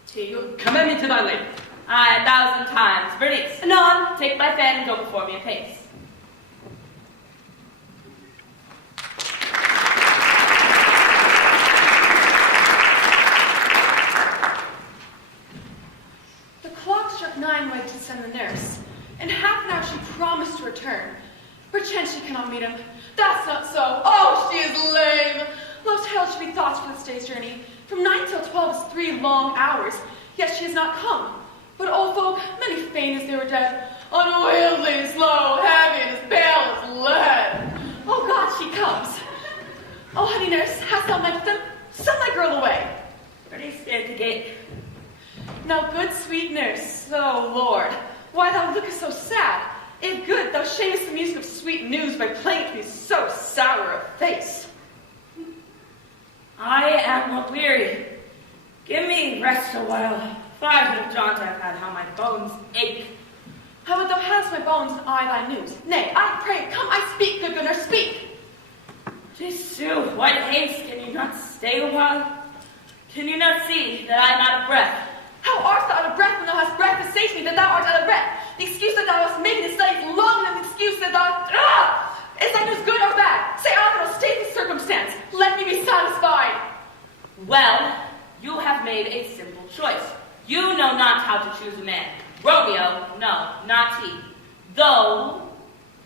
T. Commend me to thy lady. Aye, 1,000 times. Bernice, anon, take my fan and go before me apace. The clock struck 9 when to send the nurse. In half an hour she promised to return. Perchance she cannot meet him. That's not so. Oh, she is lame. Low tale should be thoughts for this day's journey. From 9 till 12 is 3 long hours. Yet she has not come. But old folk, many faint as they were dead. Unwieldy, slow, heavy, and as pale as lead. Oh God, she comes. Oh, honey nurse, hast thou met them? Send my girl away. Bernice, stand at the gate. Now, good sweet nurse, oh Lord, why thou lookest so sad? If good, thou shamest the music of sweet news by playing to me so sour a face. I am weary. Give me rest a while. 5 jaunt I've had, how my bones ache. How would thou hast my bones and I thy news? Nay, I pray, come, I speak, good nurse, speak. Jesu, what haste, can you not stay a while? Can you not see that I am out of breath? How art thou out of breath when thou hast breath to say to me that thou art out of breath? The excuse that thou hast made in this study is longer than the excuse that thou... Is thy news good or bad? Say out and I'll state the circumstance. Let me be satisfied. Well, you have made a simple choice. You know not how to choose a man. Romeo, no, not he. Though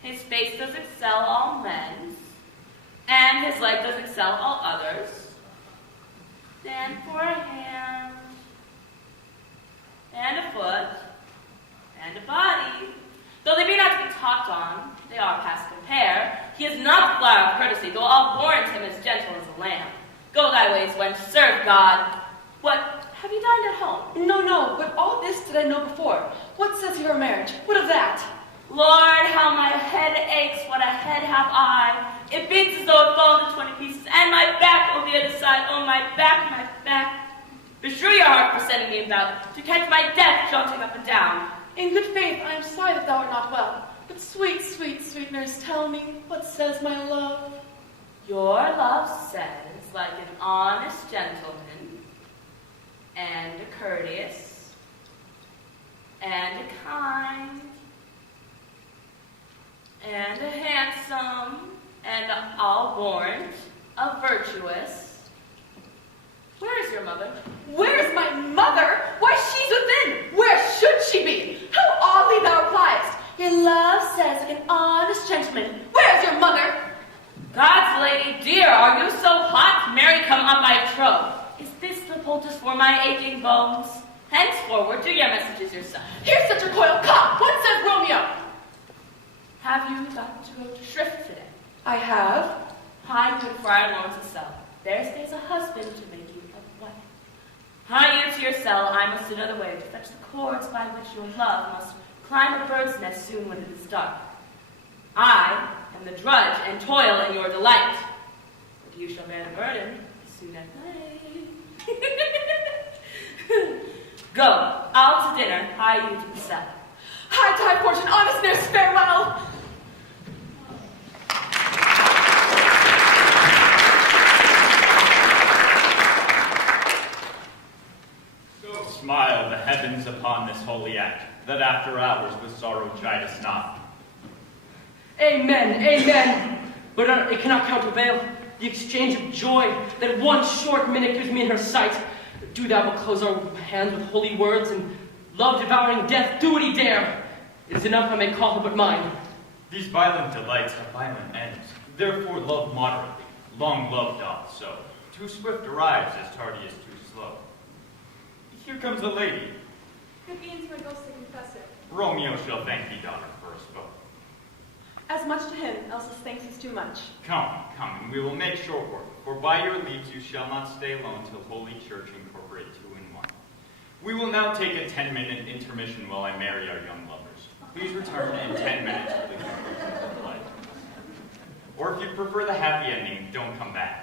his face does excel all men's, and his leg does excel all others, stand for a hand, and a foot, and a body. Though they be not to be talked on, they are past compare. He is not the flower of courtesy, though I'll warrant him as gentle as a lamb. Go thy ways, wench, serve God. What, have you dined at home? No, but all this did I know before. What says your marriage? What of that? Lord, how my head aches, what a head have I. It beats as though it fallen to 20 pieces, and my back on the other side. Oh, my back, my back. Beshrew your heart for sending me about, to catch my death jaunting up and down. In good faith, I am sorry that thou art not well. But sweet, sweet, sweet nurse, tell me, what says my love? Your love says, like an honest gentleman, and a courteous, and a kind, and a handsome, and all warrant, a virtuous. Where is your mother? Where's my mother? Why, she's within. Where should she be? How oddly thou repliest. Your love says like an honest gentleman. Where's your mother? God's lady dear, are you so hot? Marry, come on my troth. Is this the poultice for my aching bones? Henceforward, do your messages yourself. Here's such a coil. Come, what says Romeo? Have you got to go to shrift today? I have. Hie you to Friar Lawrence's cell. There stays a husband to make you a wife. Hie you to your cell. I must another way to fetch the cords by which your love must climb a bird's nest soon when it is dark. I am the drudge and toil in your delight, but you shall bear the burden soon at night. Go, out to dinner. Hie you to the cell. High tide, fortune, honest nurse, farewell. Smile the heavens upon this holy act, that after hours with sorrow chide us not. Amen, amen. But it cannot countervail the exchange of joy that one short minute gives me in her sight. Do thou but close our hands with holy words, and love-devouring death, do what he dare. It is enough I may call her but mine. These violent delights have violent ends. Therefore love moderately. Long love doth so. Too swift arrives as tardy as too slow. Here comes the lady. Good means my ghostly confessor. Romeo shall thank thee, daughter, for a spoke. As much to him, else his thanks is too much. Come, and we will make short work, for by your leaves you shall not stay alone till Holy Church incorporate two in one. We will now take a 10-minute intermission while I marry our young lovers. Please return in 10 minutes for the conclusion of the life. Or if you prefer the happy ending, don't come back.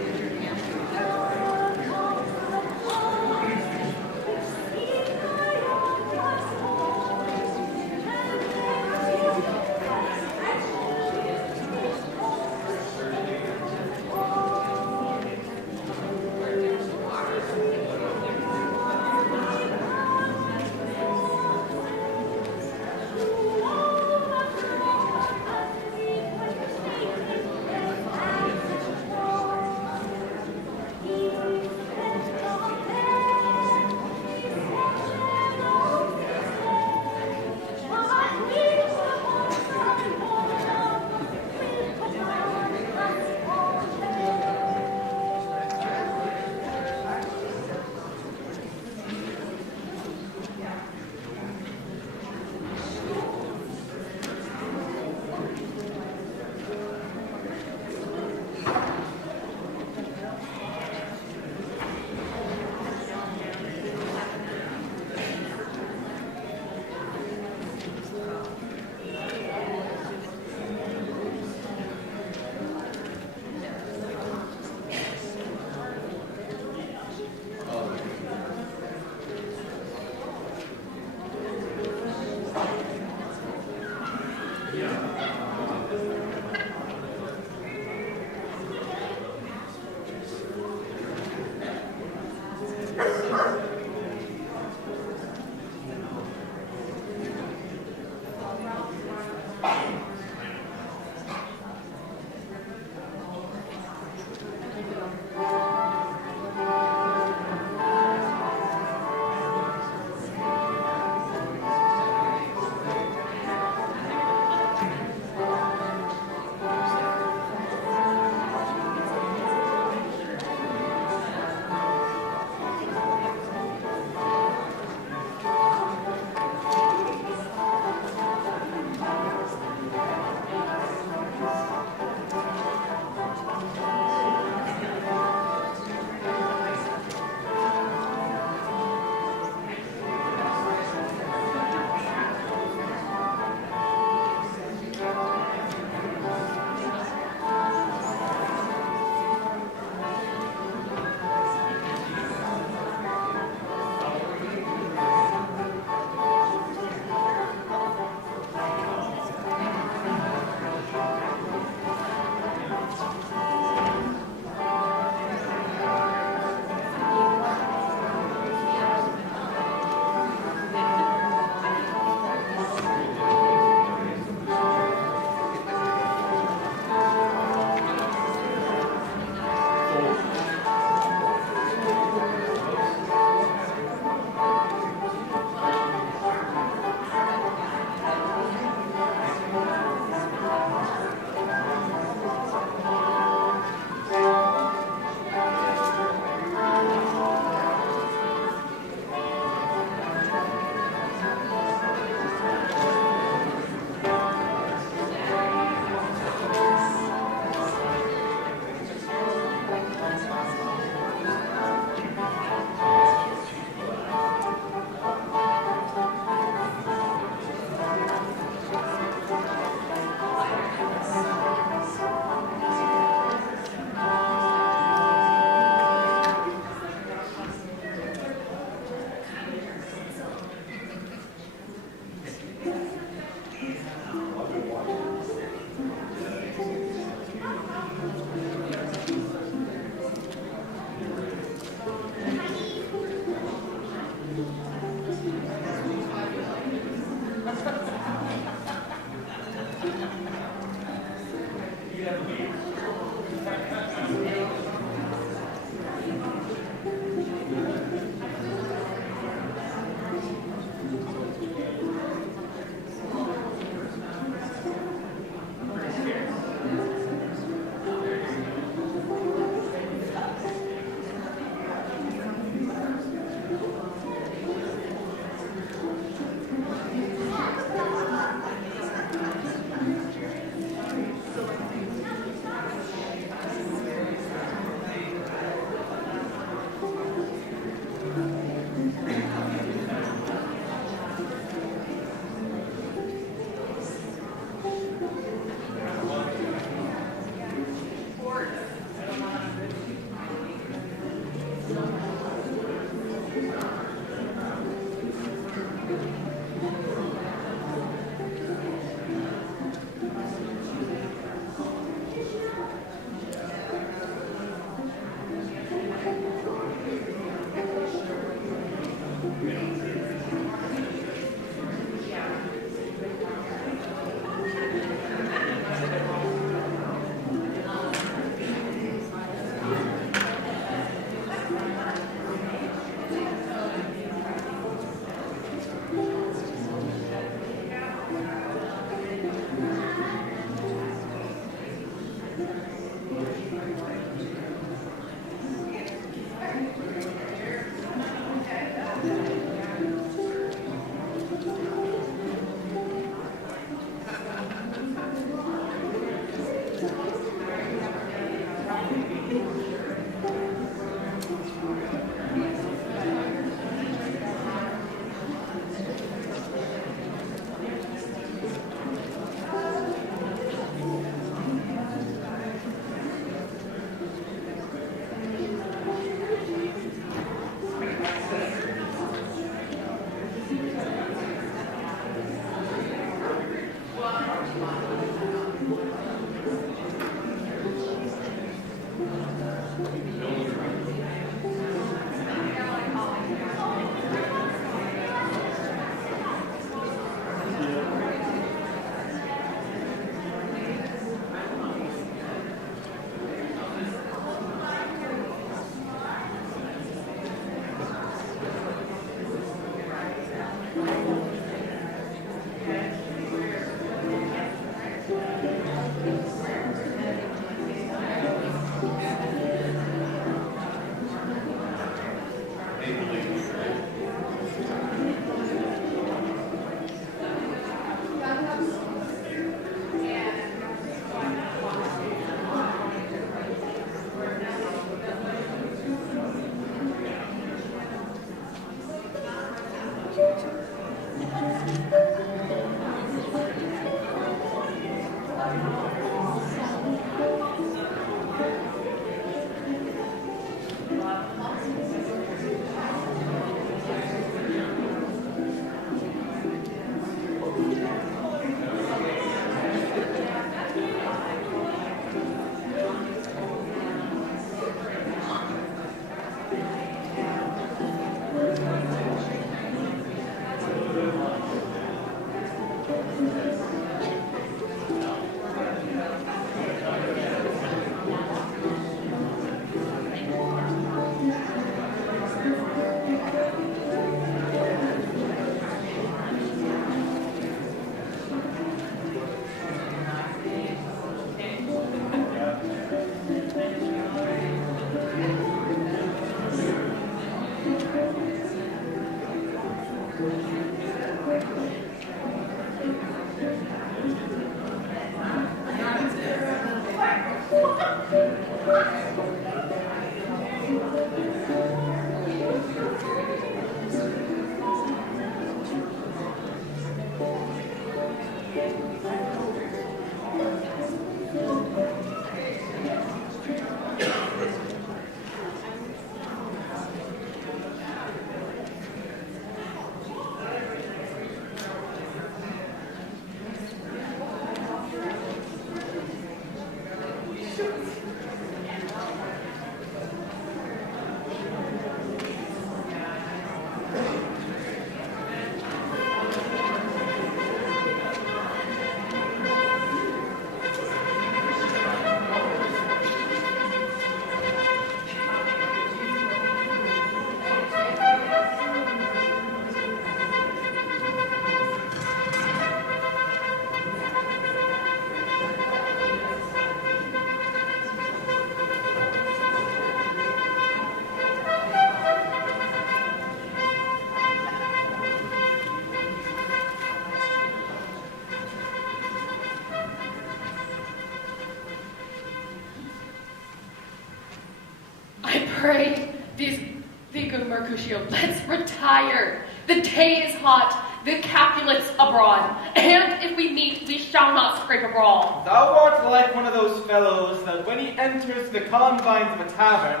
pray thee, good Mercutio, let's retire. The day is hot, the Capulets abroad, and if we meet, we shall not scrape a brawl. Thou art like one of those fellows that when he enters the confines of a tavern,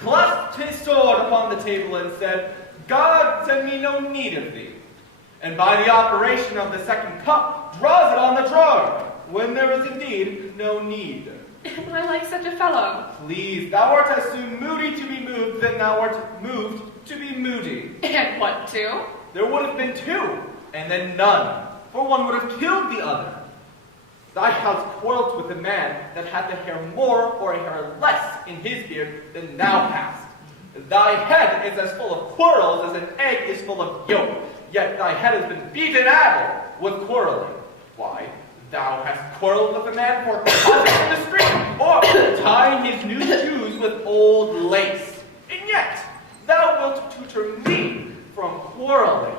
clasped his sword upon the table and said, God send me no need of thee. And by the operation of the second cup, draws it on the drawer, when there is indeed no need. Am I like such a fellow? Please, thou art as soon moody to be moved, than thou art moved to be moody. And what two? There would have been two, and then none, for one would have killed the other. Thou hast quarrelled with a man that had the hair more or a hair less in his beard than thou hast. Thy head is as full of quarrels as an egg is full of yolk, yet thy head has been beaten addle with quarreling. Why, thou hast quarrelled with a man for causing in the street, or tying his new shoes with old lace. And yet, thou wilt tutor me from quarreling.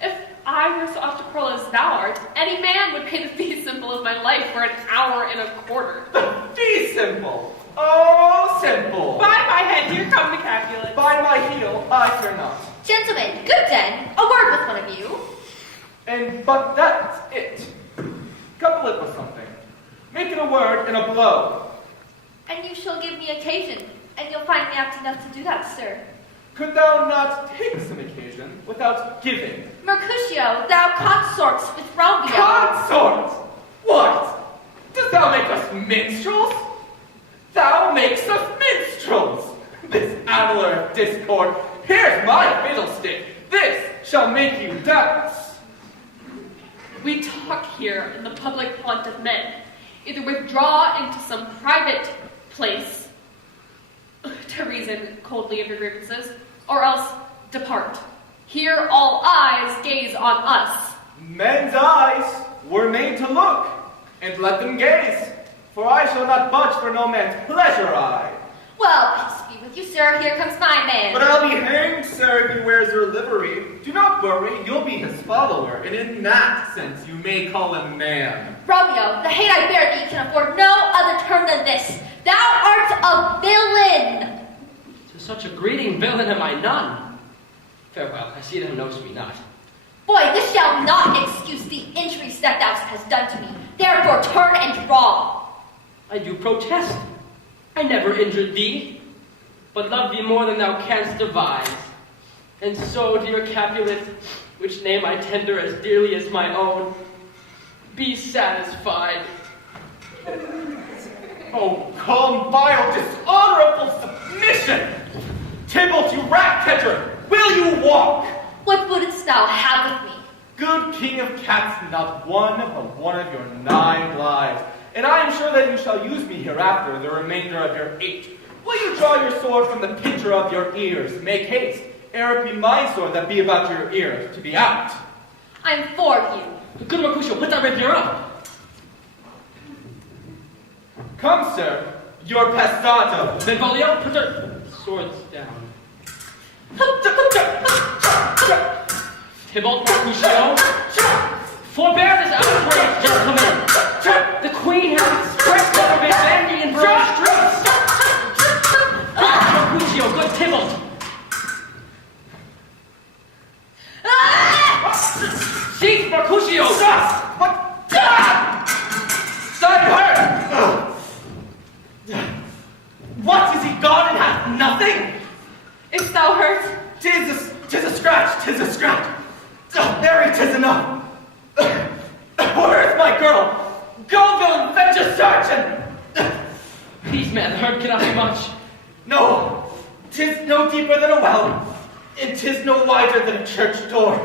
If I were so oft to quarrel as thou art, any man would pay the fee simple of my life for an hour and a quarter. The fee simple? Oh, simple. By my head, here come the Capulets. By my heel, I care not. Gentlemen, good den, a word with one of you. But that's it. Couple it with something. Make it a word and a blow. And you shall give me occasion, and you'll find me apt enough to do that, sir. Could thou not take some occasion without giving? Mercutio, thou consorts with Romeo. Consort! What? Dost thou make us minstrels? Thou makes us minstrels! This avalar of discord, here's my fiddlestick. This shall make you dance. We talk here in the public haunt of men. Either withdraw into some private place to reason coldly of your grievances, or else depart. Here all eyes gaze on us. Men's eyes were made to look, and let them gaze, for I shall not budge for no man's pleasure eye. Well, peace be with you, sir. Here comes my man. But I'll be hanged, sir, if he wears your livery. Do not worry, you'll be his follower, and in that sense you may call him man. Romeo, the hate I bear thee can afford no other term than this. Thou art a villain. To such a greeting, villain am I none. Farewell, I see thou knowest me not. Boy, this shall not excuse the injuries that thou hast done to me. Therefore turn and draw. I do protest. I never injured thee, but love thee more than thou canst devise. And so, dear Capulet, which name I tender as dearly as my own, be satisfied. Oh, calm, vile, dishonorable submission! Tybalt, you rat-catcher, will you walk? What wouldst thou have with me? Good king of cats, not one of your 9 lives. And I am sure that you shall use me hereafter the remainder of your 8. Will you draw your sword from the pitcher of your ears? Make haste, ere it be my sword that be about your ears, to be out. I'm for you. Good Mercutio, put that rapier up. Come, sir, your passato. Benvolio, put their swords down. Tybalt, Mercutio, forbear this outrage, gentlemen. The queen has expressed her bandy in broad streets. Mercutio, good Tybalt. Seek Mercutio. What? Stop her! What, is he gone and hath nothing? If thou hurt, Tis a scratch, tis a scratch. Oh, Mary, tis enough. Where is my girl? Go, villain, fetch a surgeon! Please, man, the hurt cannot be much. No, 'tis no deeper than a well, and 'tis no wider than a church door.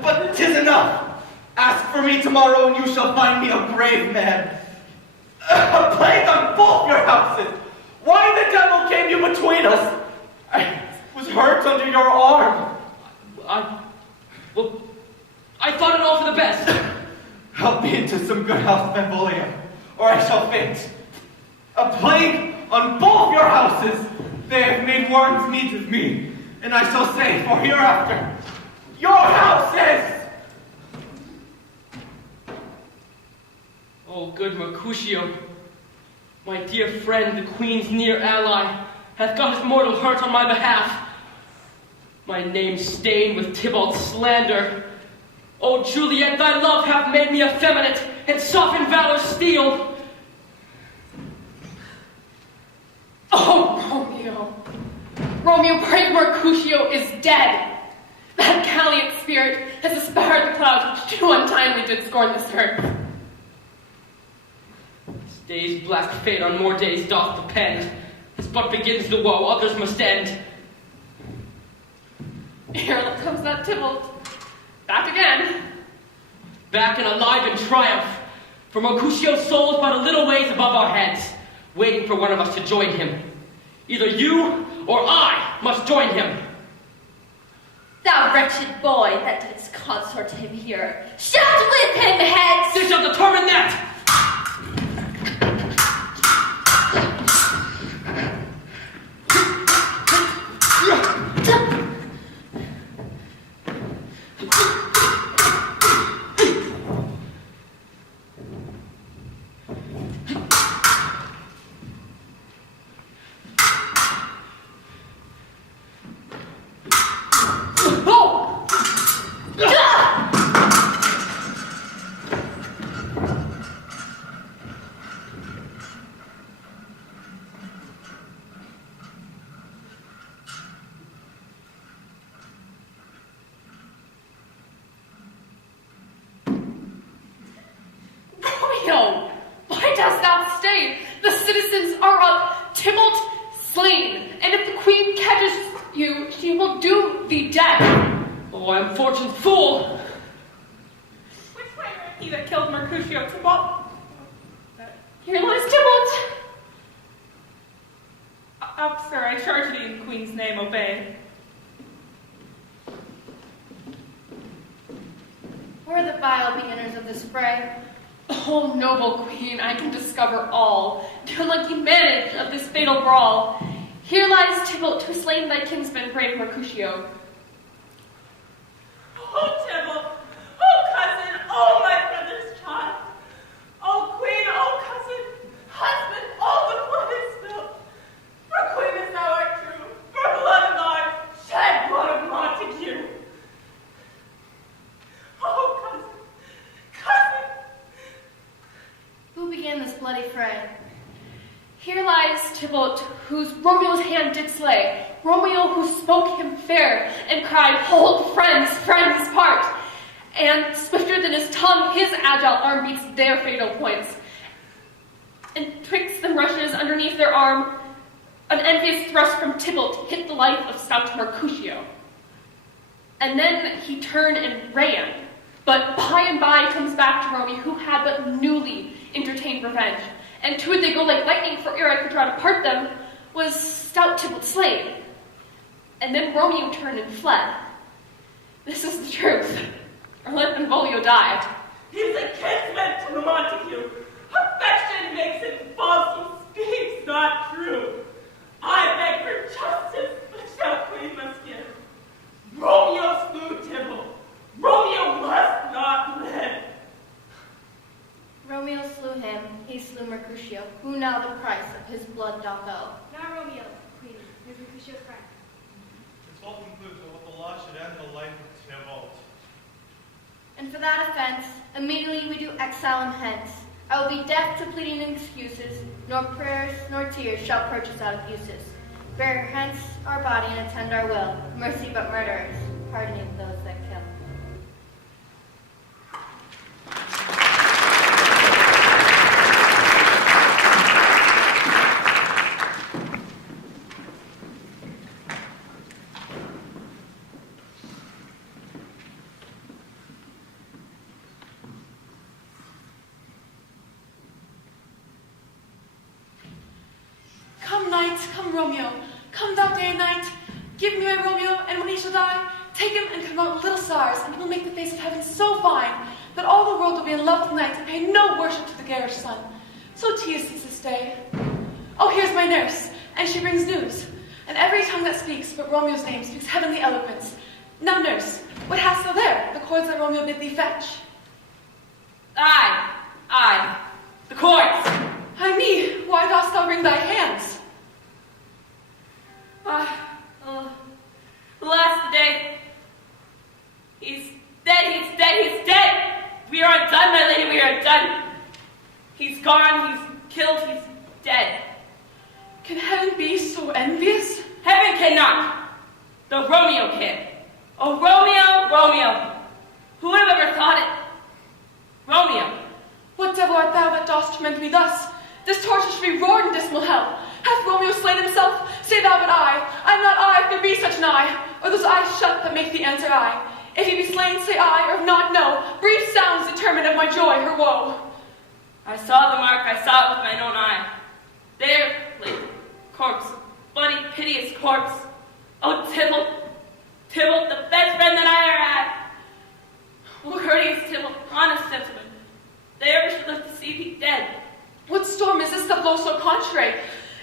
But 'tis enough. Ask for me tomorrow, and you shall find me a brave man. A plague on both your houses! Why the devil came you between us? I was hurt under your arm. I thought it all for the best. Help me into some good house, Benvolio, or I shall faint. A plague on both your houses. They have made worms meat of me, and I shall say for hereafter, your houses! Oh, good Mercutio, My dear friend, the queen's near ally, hath got his mortal hurt on my behalf. My name stained with Tybalt's slander. O Juliet, thy love hath made me effeminate, and softened valor's steel. Oh, Romeo. Romeo, brave Mercutio is dead. That gallant spirit has aspired the clouds which too untimely did scorn this earth. This day's black fate on more days doth depend. As but begins the woe, others must end. Here comes that Tybalt. Back again. Back and alive in triumph. For Mercutio's soul is but a little ways above our heads, waiting for one of us to join him. Either you or I must join him. Thou wretched boy that didst consort him here, shout with him hence! They shall determine that! Romeo, why dost thou stay? The citizens are up, Tybalt slain, and if the queen catches you, she will do thee death. Oh, I'm fortune's fool! Which way ran he that killed Mercutio? Tybalt? Here lies Tybalt. Up, sir, I charge thee in the queen's name, obey. Who are the vile beginners of this fray? Oh, noble queen, I can discover all. The unlucky manage of this fatal brawl. Here lies Tybalt, who slain thy kinsman, brave Mercutio. Oh, Tybalt! Oh, cousin! Oh, my brother's child! Oh, queen! Oh, cousin! Husband! Oh, the blood is spilled! For queen as thou art true, for blood of thine, shed blood of Montague! Oh, cousin! Cousin! Who began this bloody fray? Here lies Tybalt, whose Romeo's hand did slay. Romeo, who spoke him fair, and cried, hold, friends, friends part. And swifter than his tongue, his agile arm beats their fatal points. And twixt them rushes underneath their arm, an envious thrust from Tybalt hit the life of stout Mercutio. And then he turned and ran. But by and by comes back to Romeo, who had but newly entertained revenge. And to it they go like lightning, for ere I could try to part them, was stout Tybalt slain. And then Romeo turned and fled. This is the truth, or let Benvolio die. He's a kinsman to the Montague. Affection makes him false, he speaks not true. I beg for justice, but shall queen must give. Romeo slew Tybalt. Romeo must not live. Romeo slew him, he slew Mercutio, who now the price of his blood doth owe. Now Romeo, queen, is Mercutio's friend. It's all concludes that what the law should end the life of Tybalt. And for that offense, immediately we do exile him hence. I will be deaf to pleading and excuses, nor prayers nor tears shall purchase out abuses. Bear hence our body and attend our will, mercy but murderers, pardoning those that kill. Come night, come Romeo, come thou day and night. Give me my Romeo, and when he shall die, take him and convert little stars, and he will make the face of heaven so fine that all the world will be in love with night and pay no worship to the garish sun. So tedious is this day. Oh, here's my nurse, and she brings news. And every tongue that speaks but Romeo's name speaks heavenly eloquence. Now, nurse, what hast thou there? The cords that Romeo bid thee fetch. Aye, the cords. Ay me, why dost thou wring thy hands? Alas, the day. He's dead, he's dead, he's dead! We are undone, my lady, we are undone. He's gone, he's killed, he's dead. Can heaven be so envious? Heaven cannot. The Romeo can. Oh, Romeo, Romeo. Who would have ever thought it? Romeo. What devil art thou that dost torment me thus? This torture should be roared in dismal hell. Hath Romeo slain himself? Say thou but I am not I if there be such an eye, or those eyes shut that make the answer I. If he be slain, say I, or if not, no. Brief sounds determine of my joy, her woe. I saw the mark, I saw it with mine own eye. There lay the corpse, bloody, piteous corpse. Oh, Tybalt, Tybalt, the best friend that I ever had. Oh, courteous Tybalt, honest gentleman. They ever should live to see thee dead. What storm is this that blows so contrary?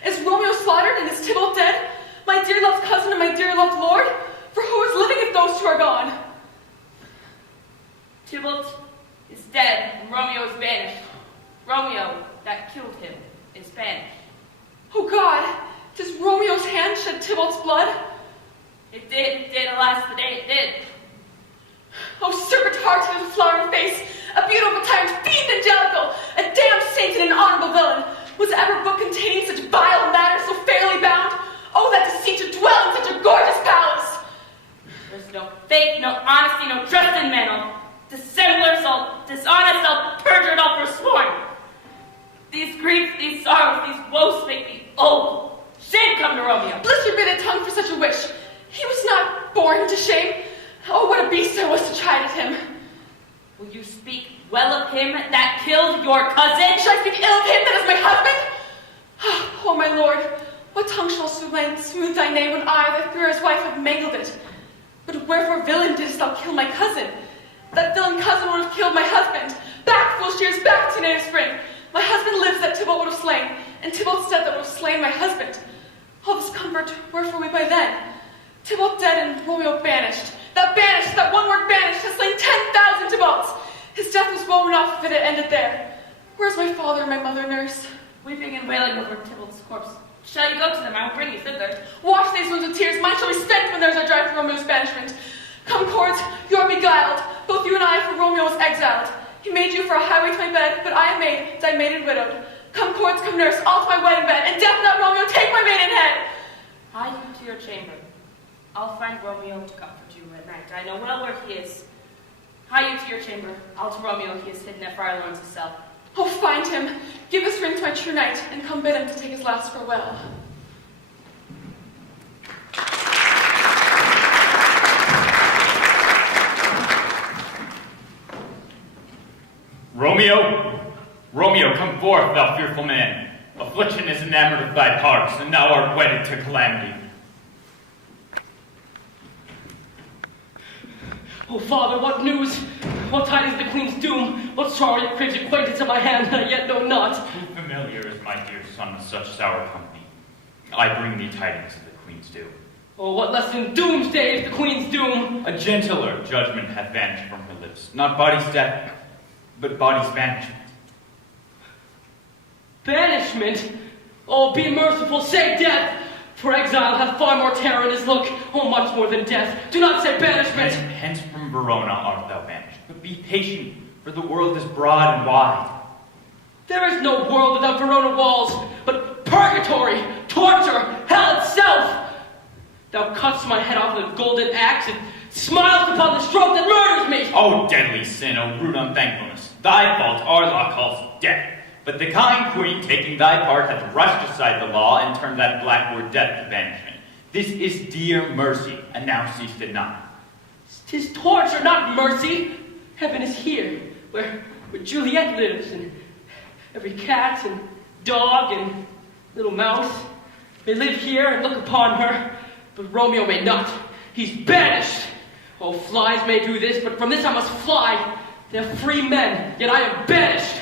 Is Romeo slaughtered and is Tybalt dead? My dear loved cousin and my dear loved lord? For who is living if those two are gone? Tybalt is dead and Romeo is banished. Romeo, that killed him, is banished. Oh God, does Romeo's hand shed Tybalt's blood? It did, alas, the day it did. Oh, serpent-hearted and flowering face, a beautiful tyrant, fiend angelical, a damned saint and an honorable villain. Was ever book containing such vile matter so fairly bound? Oh, that deceit to dwell in such a gorgeous palace! There's no faith, no honesty, no trust in men, all dissemblers, all dishonest, all perjured, all forsworn. These griefs, these sorrows, these woes make me old. Shame come to Romeo. Blister be the tongue for such a wish. He was not born to shame. Oh, what a beast I was to chide at him. Will you speak well of him that killed your cousin? Should I speak ill of him that is my husband? Oh, my lord, what tongue shall smooth thy name when I, thy Führer's wife, have mangled it? But wherefore, villain, didst thou kill my cousin? That villain cousin would have killed my husband. Back, foolish years, back to native spring. My husband lives that Tybalt would have slain, and Tybalt's dead that would have slain my husband. All this comfort, wherefore we by then? Tybalt dead and Romeo banished. That one word banished, has slain 10,000 Tybalts. His death was woe enough if it had ended there. Where's my father and my mother, nurse? Weeping and wailing over Tybalt's corpse. Shall you go to them? I will bring you thither. Wash these wounds with tears. Mine shall be spent when theirs are dry for Romeo's banishment. Come, cords, you are beguiled. Both you and I, for Romeo was exiled. He made you for a highway to my bed, but I am made, thy maiden widowed. Come, cords, come, nurse, all to my wedding bed, and death not Romeo, take my maiden head. Hie you to your chamber. I'll find Romeo to comfort you at night. I know well where he is. Hie you to your chamber. I'll to Romeo, he is hidden at Friar Lawrence's cell. Oh, find him. Give this ring to my true knight, and come bid him to take his last farewell. Romeo! Romeo, come forth, thou fearful man. Affliction is enamored of thy parts, and thou art wedded to calamity. Oh, Father, what news? What tidings the Queen's doom? What sorrow yet craves acquaintance at my hand that I yet know not? Who familiar is my dear son with such sour company? I bring thee tidings of the Queen's doom. Oh, what less than doomsday is the Queen's doom? A gentler judgment hath vanished from her lips, not body's death, but body's banishment. Banishment? Oh, be merciful, say death! For exile hath far more terror in his look, oh, much more than death. Do not say banishment! Hence from Verona art thou banished. But be patient, for the world is broad and wide. There is no world without Verona walls, but purgatory, torture, hell itself! Thou cuts my head off with a golden axe and smiles upon the stroke that murders me! O deadly sin, O rude unthankfulness! Thy fault our law calls death. But the kind queen, taking thy part, hath rushed aside the law and turned that black word death to banishment. This is dear mercy, and now cease it not. 'Tis torture, not mercy. Heaven is here, where Juliet lives, and every cat and dog and little mouse may live here and look upon her, but Romeo may not. He's banished. Oh, flies may do this, but from this I must fly. They're free men, yet I am banished.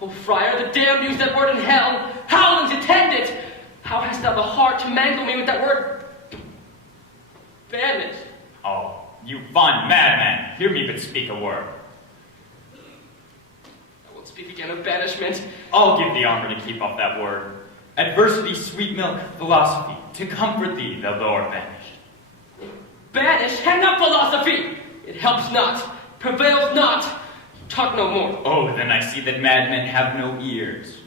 Oh, friar, the damned use that word in hell. Howlings attend it. How hast thou the heart to mangle me with that word? Banished. Oh, you fond madman, hear me but speak a word. I won't speak Speak again of banishment. I'll give thee armor to keep up that word. Adversity, sweet milk, philosophy. To comfort thee, the Lord banished. Banish? Hang up philosophy! It helps not, prevails not. Talk no more. Oh, then I see that madmen have no ears.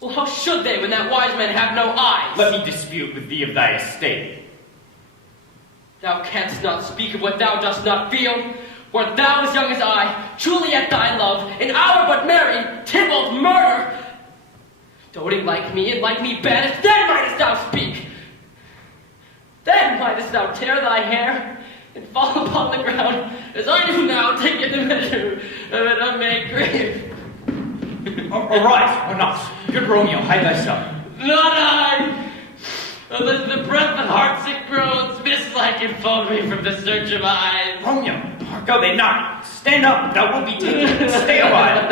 Well, how should they when that wise men have no eyes? Let me dispute with thee of thy estate. Thou canst not speak of what thou dost not feel. Wert thou as young as I, Juliet thy love, an hour but marry, Tybalt murder. Doting like me and like me banished, then mightest thou speak. Then mightest thou tear thy hair and fall upon the ground, as I do now, taking the measure of an unmade grave. Arise, or not. Good Romeo, hide thyself. Not I! Unless the breath of heartsick groans, mist-like enfold me from the search of eyes. Romeo, go they not. Stand up, thou wilt be taken. Stay alive.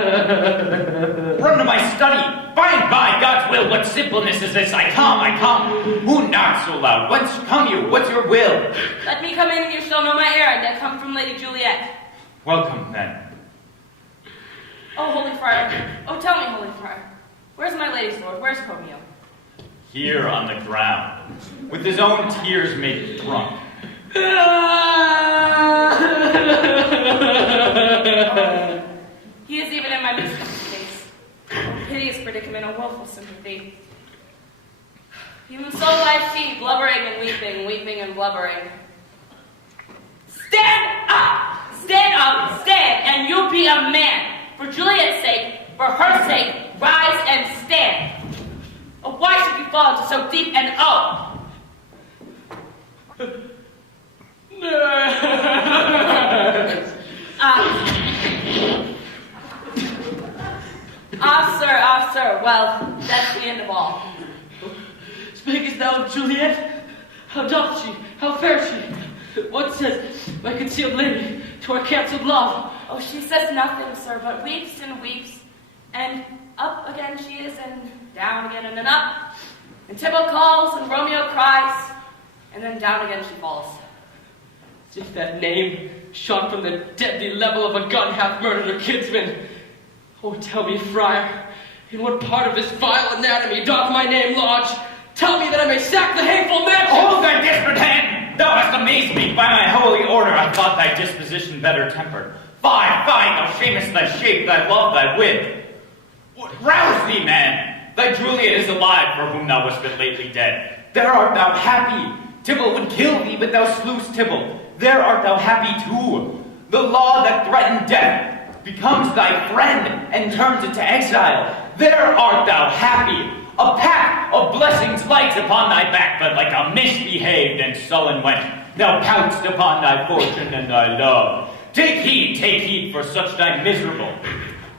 Run to my study. By and by, God's will, what simpleness is this? I come. Who knocks so loud? Whence come you? What's your will? Let me come in and you shall know my errand. I come from Lady Juliet. Welcome, then. Oh, Holy Friar. Oh, tell me, Holy Friar. Where's my lady's lord? Where's Romeo? Here on the ground, with his own tears made drunk. He is even in my mistress's case. A piteous predicament, a woeful sympathy. Even so lies she, blubbering and weeping, weeping and blubbering. Stand up! Stand up! Stand! And you be a man! For Juliet's sake, for her sake, rise and stand! Oh, why should you fall into so deep an oath? Sir. Well, that's the end of all. Speakest thou of Juliet? How doth she? How fares she? What says my concealed lady to our cancelled love? Oh, she says nothing, sir, but weeps and weeps, and up again she is, and down again, and then up. And Tybalt calls, and Romeo cries, and then down again she falls. As if that name, shot from the deadly level of a gun, hath murdered her kinsman. Oh, tell me, friar, in what part of this vile anatomy doth my name lodge? Tell me that I may sack the hateful man. Hold thy desperate hand! Thou hast amazed me. By my holy order, I thought thy disposition better tempered. Fie, thou shamest thy shape, thy love, thy wit. Rouse thee, man! Thy Juliet is alive, for whom thou wast but lately dead. There art thou happy. Tybalt would kill thee, but thou slewest Tybalt. There art thou happy too. The law that threatened death becomes thy friend and turns it to exile. There art thou happy. A pack of blessings lights upon thy back, but like a misbehaved and sullen wench, thou pounced upon thy fortune and thy love. Take heed, for such thy miserable.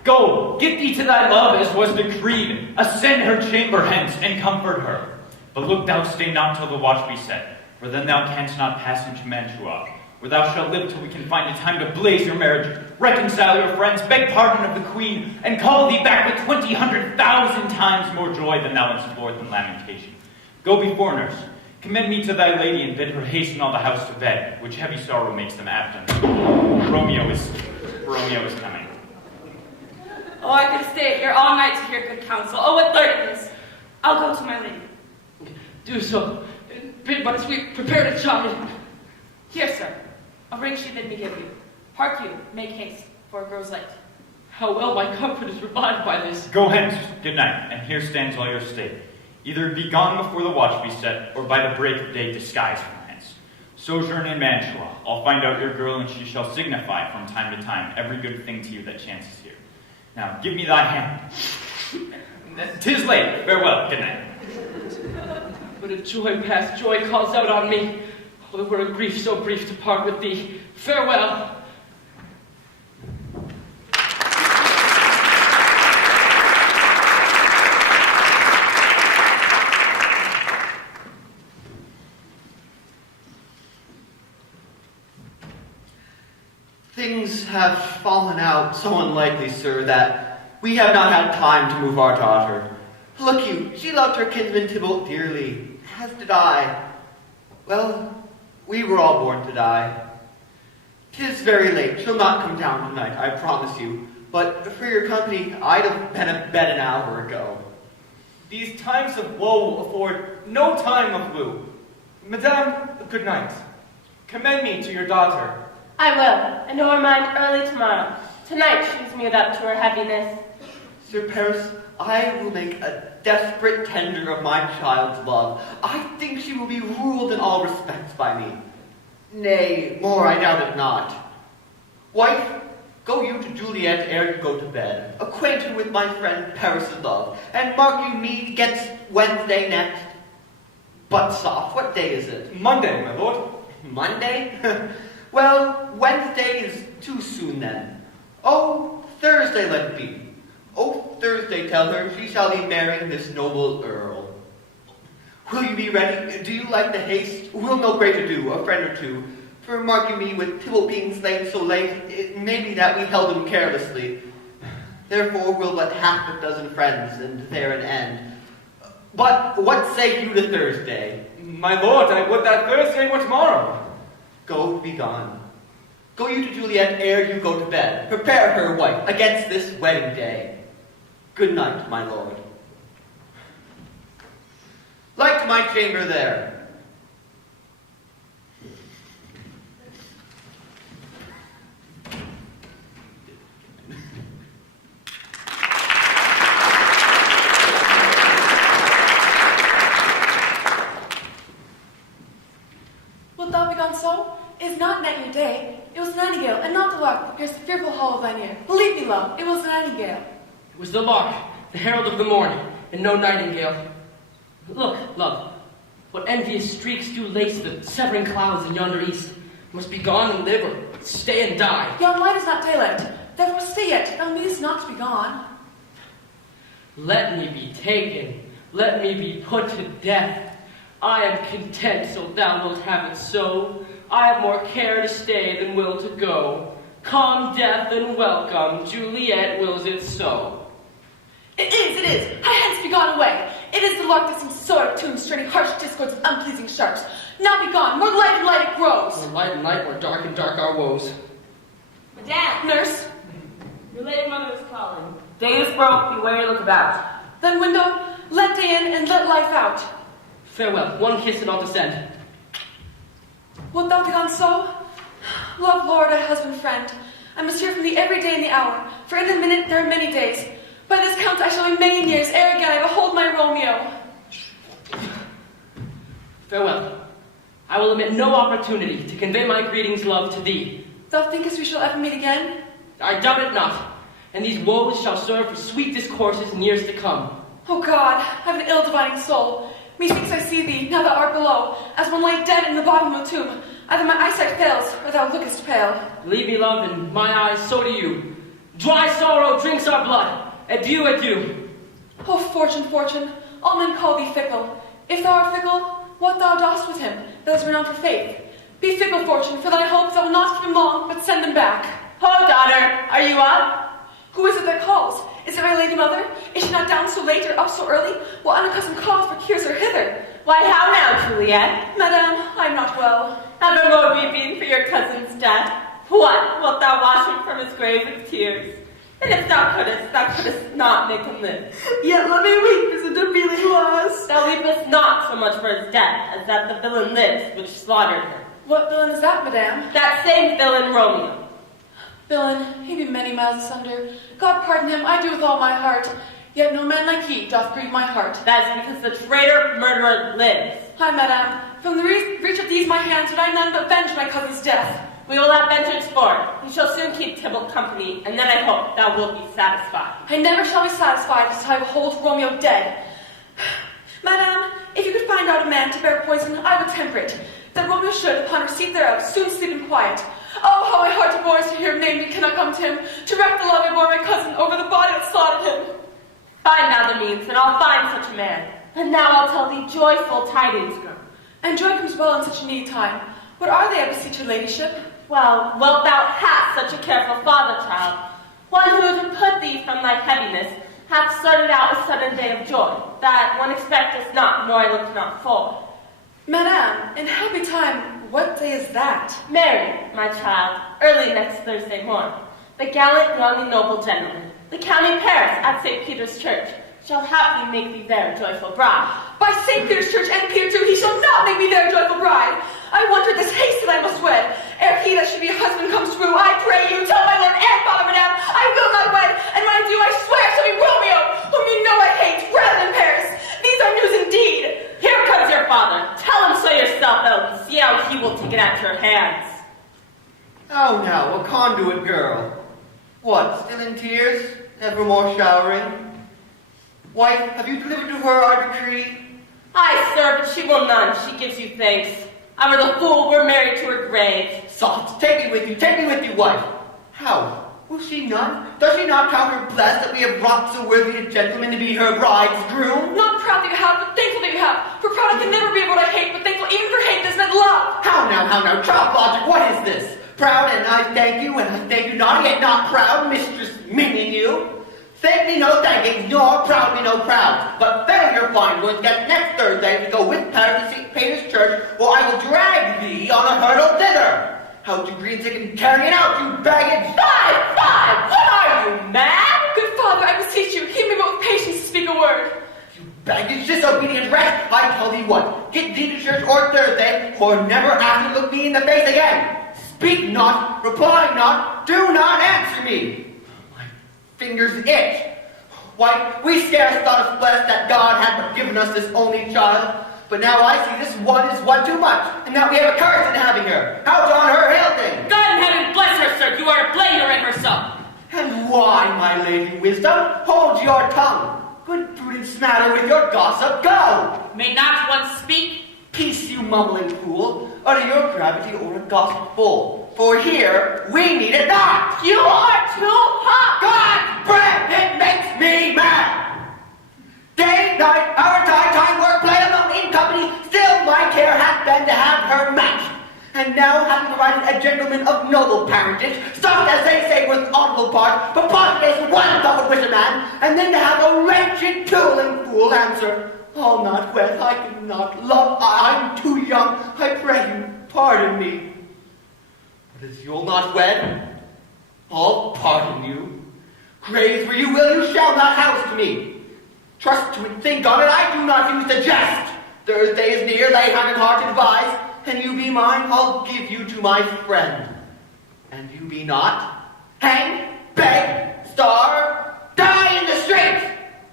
Go, get thee to thy love as was decreed. Ascend her chamber hence and comfort her. But look thou stay not till the watch be set, for then thou canst not pass into Mantua, where thou shalt live till we can find a time to blaze your marriage, reconcile your friends, beg pardon of the queen, and call thee back with 20,100,000 times more joy than thou hast forth in lamentation. Go before, nurse. Commend me to thy lady, and bid her hasten all the house to bed, which heavy sorrow makes them absent. Romeo is coming. Oh, I could stay here all night to hear good counsel. Oh, what learnings! I'll go to my lady. Do so, and bid my sweet prepared child. Here, sir, a ring she bid me give you. Hark you, make haste, for it grows late. How well my comfort is revived by this. Go hence, good night, and here stands all your state. Either be gone before the watch be set, or by the break of day disguise from hence. Sojourn in Mantua. I'll find out your girl, and she shall signify from time to time every good thing to you that chances here. Now, give me thy hand. 'Tis late. Farewell. Good night. But a joy past joy calls out on me. Oh, it were a grief so brief to part with thee. Farewell. Things have fallen out so unlikely, sir, that we have not had time to move our daughter. Look you, she loved her kinsman Tybalt dearly, as did I. Well, we were all born to die. 'Tis very late. She'll not come down tonight, I promise you. but for your company, I'd have been in bed an hour ago. These times of woe afford no time of woo. Madame, good night. Commend me to your daughter. I will, and know her mind early tomorrow. Tonight she is mewed up to her heaviness. Sir Paris, I will make a desperate tender of my child's love. I think she will be ruled in all respects by me. Nay, more I doubt it not. Wife, go you to Juliet ere you go to bed. Acquaint her with my friend Paris' love, and mark you me against Wednesday next. But soft, what day is it? Monday, my lord. Monday? Well, Wednesday is too soon then. Oh, Thursday let it be. Oh, Thursday tell her she shall be marrying this noble earl. Will you be ready? Do you like the haste? We'll no great ado, a friend or two. For marking me with Tybalt being slain so late, it may be that we held him carelessly. Therefore we'll but half a dozen friends, and there an end. But what say you to Thursday? My lord, I would that Thursday were tomorrow. Go, be gone. Go you to Juliet ere you go to bed. Prepare her, wife, against this wedding day. Good night, my lord. Light my chamber there. Wilt thou be gone so? It is not night nor day. It was the nightingale, and not the lark that pierced the fearful hall of thine ear. Believe me, love, it was the nightingale. It was the lark, the herald of the morn, and no nightingale. Look, love, what envious streaks do lace the severing clouds in yonder east. Must be gone and live, or stay and die. Yon light is not daylight, therefore stay yet, thou needest not to be gone. Let me be taken, let me be put to death. I am content, so thou wilt have it so. I have more care to stay than will to go. Calm death and welcome, Juliet wills it so. It is. Hence be gone away. It is the lark that sings sore of tunes, straining harsh discords with unpleasing sharps. Now be gone, more light and light it grows. More light and light, more dark and dark our woes. Madame! Nurse? Your lady mother is calling. Day is broke, beware, look about. Then window, let day in and let life out. Farewell, one kiss and I'll descend. Wilt thou be gone so? Love, Lord, thy husband, friend, I must hear from thee every day in the hour, for in a minute there are many days. By this count I shall be many years ere again I behold my Romeo. Farewell. I will omit no opportunity to convey my greetings, love, to thee. Thou thinkest we shall ever meet again? I doubt it not, and these woes shall serve for sweet discourses in years to come. O God, I have an ill-dividing soul. Methinks I see thee, now thou art below, as one laid dead in the bottom of a tomb. Either my eyesight fails, or thou lookest pale. Believe me, love, in my eyes, so do you. Dry sorrow drinks our blood. Adieu, adieu. O fortune, fortune, all men call thee fickle. If thou art fickle, what thou dost with him, that is renowned for faith. Be fickle, fortune, for thy hopes I will not keep him long, but send them back. Ho, daughter, are you up? Who is it that calls? Is it my lady mother? Is she not down so late or up so early? While unaccustomed cause procures her hither. Why, how now, Juliet? Madame, I am not well. Evermore weeping for your cousin's death. What, wilt thou wash him from his grave with tears? And if thou couldst not make him live. Yet let me weep, as if the feeling was. Thou weepest not so much for his death, as that the villain lives which slaughtered him. What villain is that, madame? That same villain Romeo. Villain, he be many miles asunder. God pardon him, I do with all my heart. Yet no man like he doth grieve my heart. That is because the traitor murderer lives. Hi, madame. From the reach of these my hands would I none but venge my cousin's death. We will have vengeance for it. We shall soon keep Tybalt company, and then I hope thou wilt be satisfied. I never shall be satisfied until I behold Romeo dead. Madame, if you could find out a man to bear poison, I would temper it, that Romeo should, upon receipt thereof, soon sleep in quiet. Oh, how my heart abhors to hear him named and cannot come to him, to wreck the love I bore my cousin over the body that slaughtered him. Find thou the means, and I'll find such a man. And now I'll tell thee joyful tidings, girl. And joy comes well in such a needy time. What are they, I beseech your ladyship? Well, wilt thou have such a careful father, child? One who, to put thee from thy heaviness, hath started out a sudden day of joy, that one expecteth not, nor I looked not for. Madame, in happy time, what day is that? Marry, my child, early next Thursday morn. The gallant young and noble gentleman, the county Paris at St. Peter's Church, shall happily make thee their joyful bride. By St. Peter's Church and Peter too, he shall not make me their joyful bride. I want her this haste that I must wed. Ere he that should be a husband comes true, I pray you, tell my lord and father, madame, I will not wed, and when I do, I swear it shall be Romeo, whom you know I hate, rather than Paris. These are news indeed. Here comes your father. Tell him so yourself, Elsie. See how he will take it at your hands. Oh, now, a conduit girl. What, still in tears? Never more showering? Wife, have you delivered to her our decree? Aye, sir, but she will none. She gives you thanks. I were the fool, we're married to her grave. Soft, take me with you, wife. How? Will she none? Does she not count her blessed that we have brought so worthy a gentleman to be her bride's groom? Not proud that you have, but thankful that you have. For proud I can never be of what I hate, but thankful even for hate does not love. How now, child logic, what is this? Proud and I thank you not, yet not proud, mistress meaning you. Thank me no thanking, nor proud me no proud. But failure fine words get next Thursday to go with Paris to St. Peter's Church, or I will drag thee on a hurdle thither. How to green sick and carry it out, you baggage! Five! What are you, mad? Good father, I beseech you, hear me but with patience to speak a word. You baggage, disobedient wretch! I tell thee what, get thee to church or Thursday, or never after look me in the face again. Speak not, reply not, do not answer me. My fingers itch. Why, we scarce thought us blessed that God had given us this only child. But now I see this one is one too much, and that we have a curse in having her. How's on her hail thing? God in heaven bless her, sir. You are to blame her in herself. And why, my lady wisdom? Hold your tongue. Good prudence matter with your gossip. Go! May not one speak? Peace, you mumbling fool. Utter your gravity or a gossip full. For here we need it not. You are too hot. God, bread, it makes me mad. Day, night, hour, time, work, play alone in company, still my care hath been to have her matched. And now having provided a gentleman of noble parentage, soft as they say with audible part, but positive as one thought would wish a man, and then to have a wretched tool and fool answer, I'll not wed, I cannot love, I'm too young, I pray you, pardon me. But as you'll not wed, I'll pardon you. Graze where you will, you shall not house me. Trust to it, think on it, I do not use to jest. Thursday is near, lay hand and heart advise, and you be mine, I'll give you to my friend. And you be not, hang, beg, starve, die in the streets,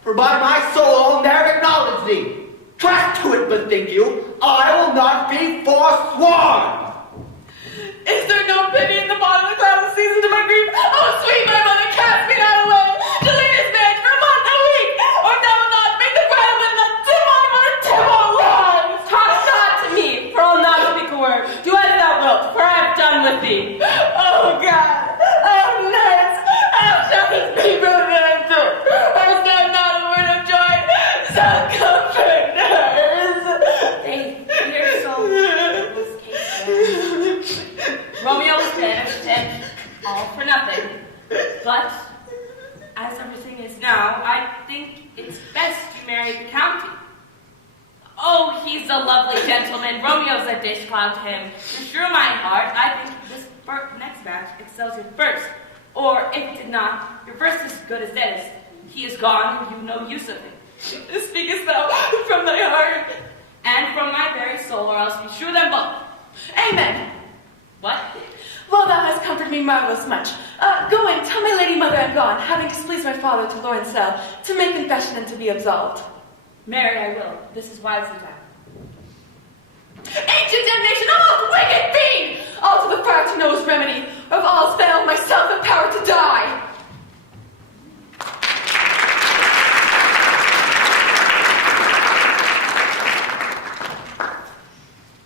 for by my soul I'll ne'er acknowledge thee. Trust to it, bethink you, I will not be forsworn. Is there no pity in the bottom of the cloud that season to my grief? Oh, sweet my mother, cast me not away. Delay this marriage for a month, a week, or thou wilt not make the bride of that dim on mother Tibble lies. Talk not to me, for I'll not speak a word. Do as thou wilt, for I have done with thee. Oh, God, oh, nurse, how shall this be prevented? Has there not a word of joy? So comfort nurse. Faith, dear soul, was case Romeo was banished, and all for nothing. But, as everything is now, I think it's best you marry the county. Oh, he's a lovely gentleman. Romeo's a dish cloud to him. To shrew my heart, I think this next match excels your first. Or, if it did not, your first is good as dead. He is gone, and you've no use of him. Speakest thou from thy heart? And from my very soul, or else we shrew them both. Amen. What? Well, thou hast comforted me marvelous much. Go in, tell my lady mother I'm gone, having displeased my father to Lawrence cell, to make confession and to be absolved. Marry I will. This is wisely done. Ancient damnation, all wicked fiend! All to the friar to know his remedy, or if all's failed, myself have power to die.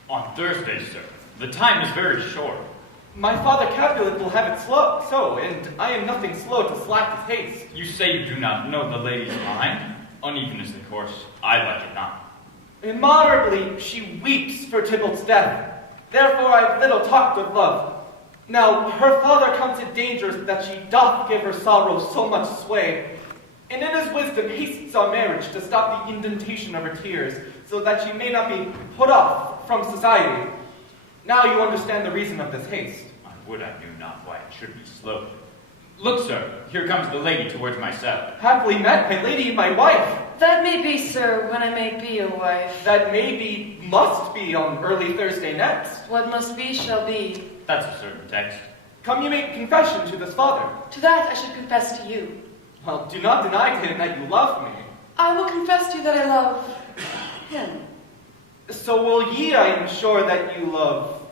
On Thursday, sir. The time is very short. My father Capulet will have it so, and I am nothing slow to slack his haste. You say you do not know the lady's mind? Uneven is the course, I like it not. Immoderably she weeps for Tybalt's death. Therefore I've little talked of love. Now her father comes in dangers that she doth give her sorrow so much sway, and in his wisdom hastes our marriage to stop the indentation of her tears, so that she may not be put off from society. Now you understand the reason of this haste. I would I knew not why it should be slow. Look, sir, here comes the lady towards my cell. Happily met, my lady, my wife. That may be, sir, when I may be your wife. That may be, must be on early Thursday next. What must be shall be. That's a certain text. Come you make confession to this father. To that I should confess to you. Well, do not deny to him that you love me. I will confess to you that I love him. So will ye, I am sure, that you love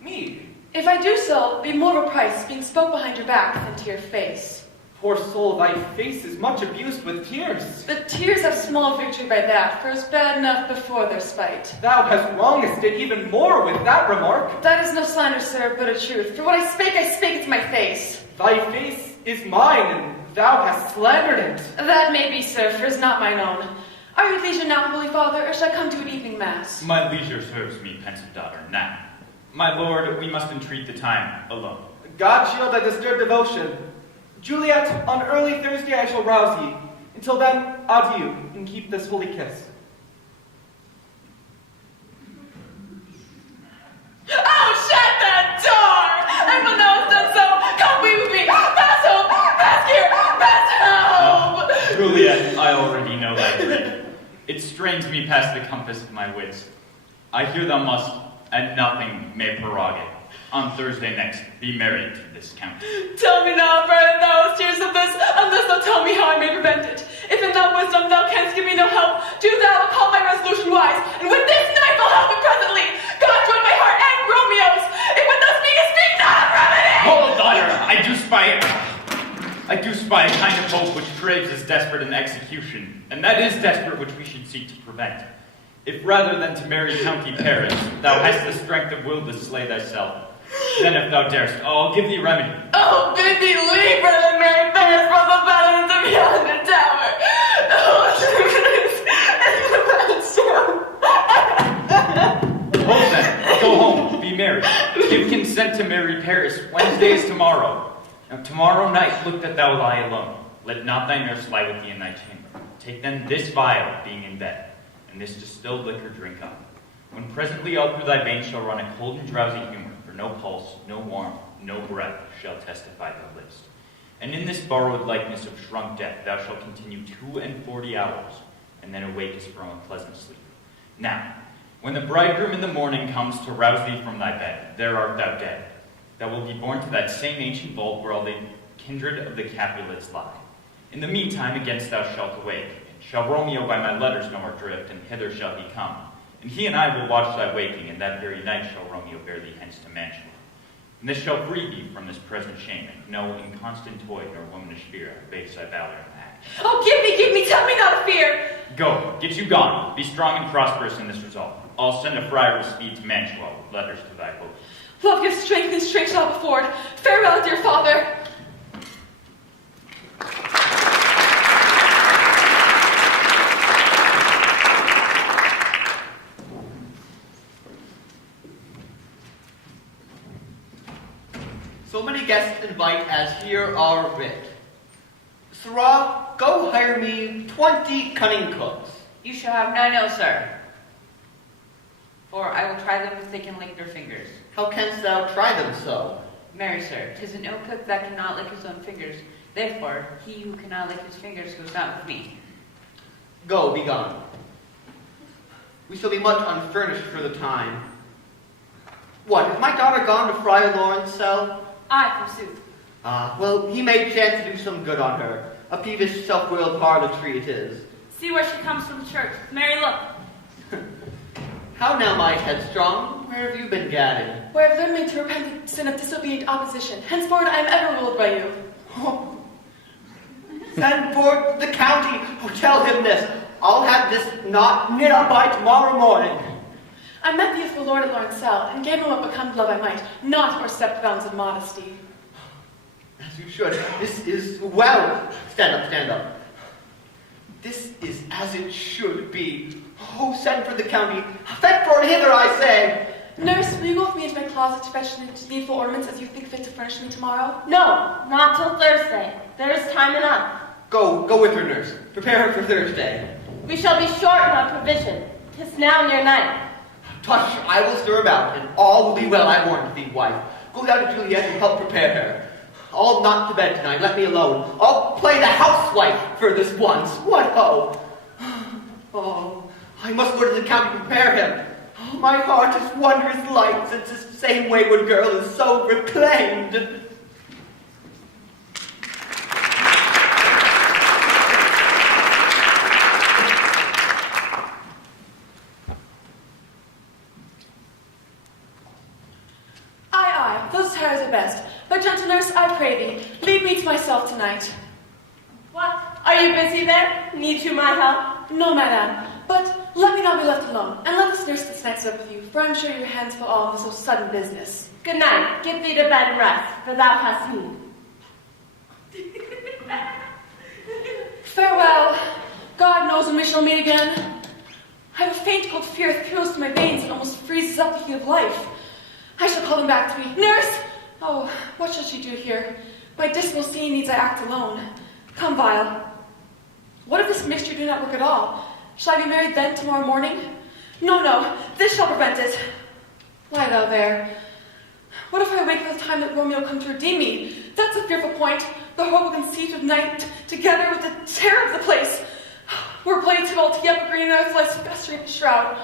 me. If I do so, be more of a price, being spoke behind your back than to your face. Poor soul, thy face is much abused with tears. The tears have small victory by that, for it's bad enough before their spite. Thou hast wrongest it even more with that remark. That is no slander, sir, but a truth. For what I spake it to my face. Thy face is mine, and thou hast slandered it. That may be, sir, for it is not mine own. Are you at leisure now, Holy Father, or shall I come to an evening mass? My leisure serves me, pensive daughter, now. My lord, we must entreat the time alone. God shield thy disturbed devotion. Juliet, on early Thursday I shall rouse ye. Until then, adieu, and keep this holy kiss. Oh, shut that door! And when thou hast done so, come be with me! Pass home! Pass here! Pass home! Juliet, I already know thy dread. It strains me past the compass of my wits. I hear thou must, and nothing may prorogue it, on Thursday next, be married to this count. Tell me now, brother, thou hast tears of this, unless thou tell me how I may prevent it. If in that wisdom thou canst give me no help, do thou call my resolution wise, and with this knife I'll help it presently. God join my heart and Romeo's. If with thus speak not of remedy! Hold, daughter, I do spy a kind of hope which craves as desperate an execution, and that is desperate which we should seek to prevent. If rather than to marry County Paris, thou hast the strength of will to slay thyself, then if thou darest, I'll give thee remedy. Oh, bid thee leave, brother Mary Paris, from the battlements of beyond the tower. Hold then, go home, be married. Give consent to marry Paris. Wednesday is tomorrow. Now tomorrow night look that thou lie alone. Let not thy nurse lie with thee in thy chamber. Take then this vial, being in bed, and this distilled liquor drink up. When presently all through thy veins shall run a cold and drowsy humor, for no pulse, no warmth, no breath shall testify thou livest. And in this borrowed likeness of shrunk death thou shalt continue 42 hours, and then awakest from a pleasant sleep. Now, when the bridegroom in the morning comes to rouse thee from thy bed, there art thou dead. Thou wilt be borne to that same ancient vault where all the kindred of the Capulets lie. In the meantime, against thou shalt awake. Shall Romeo by my letters know our drift, and hither shall he come. And he and I will watch thy waking, and that very night shall Romeo bear thee hence to Mantua. And this shall free thee from this present shame, and no inconstant toy nor womanish fear base thy valor in act. Oh, give me, tell me not to fear. Go, get you gone. Be strong and prosperous in this resolve. I'll send a friar with speed to Mantua with letters to thy hope. Love gives strength, and strength shall afford. Farewell, dear father. So many guests invite as here are writ. Sirrah, go hire me 20 cunning cooks. You shall have none, no, sir. For I will try them if they can lick their fingers. How canst thou try them so? Marry, sir, 'tis an ill cook that cannot lick his own fingers. Therefore, he who cannot lick his fingers goes not with me. Go, be gone. We shall be much unfurnished for the time. What, is my daughter gone to Friar Lawrence's cell? Aye, forsooth. Ah, well, he may chance to do some good on her. A peevish, self-willed harlotry it is. See where she comes from church. Mary, look. How now, my headstrong? Where have you been gadding? Where I've learned me to repent the sin of disobedient opposition. Henceforward I am ever ruled by you. Oh. Send for the county. Oh, tell him this. I'll have this knot knit up by tomorrow morning. I met the youthful lord at Lawrence's cell, and gave him what become love I might, not o'erstep the bounds of modesty. As you should. This is well. Stand up, stand up. This is as it should be. Oh, send for the county. Send for it hither, I say. Nurse, will you go with me into my closet to fetch the needful ornaments as you think fit to furnish me tomorrow? No, not till Thursday. There is time enough. Go with her, nurse. Prepare her for Thursday. We shall be short in our provision. 'Tis now near night. Tush, I will stir about, and all will be well, I warn thee, wife. Go down to Juliet and help prepare her. I'll not to bed tonight. Let me alone. I'll play the housewife for this once. What ho! Oh, I must go to the county to prepare him. Oh, my heart is wondrous light since this same wayward girl is so reclaimed. Those attires are best. But, gentle nurse, I pray thee, leave me to myself tonight. What? Are you busy then? Need you my help? No, madame, but let me not be left alone, and let this nurse this night up with you, for I'm sure your hands full all of so sudden business. Good night. Get thee to bed and rest, for thou hast need. Farewell. God knows when we shall meet again. I have a faint cold fear that thrills through my veins and almost freezes up the heat of life. I shall call them back to me. Nurse! Oh, what shall she do here? My dismal scene needs I act alone. Come, Vile. What if this mixture do not work at all? Shall I be married then tomorrow morning? No, this shall prevent it. Lie thou there. What if I wake at the time that Romeo comes to redeem me? That's a fearful point. The horrible conceit of night, together with the terror of the place. We're bloody Tybalt, yet green earth lies festering in the shroud.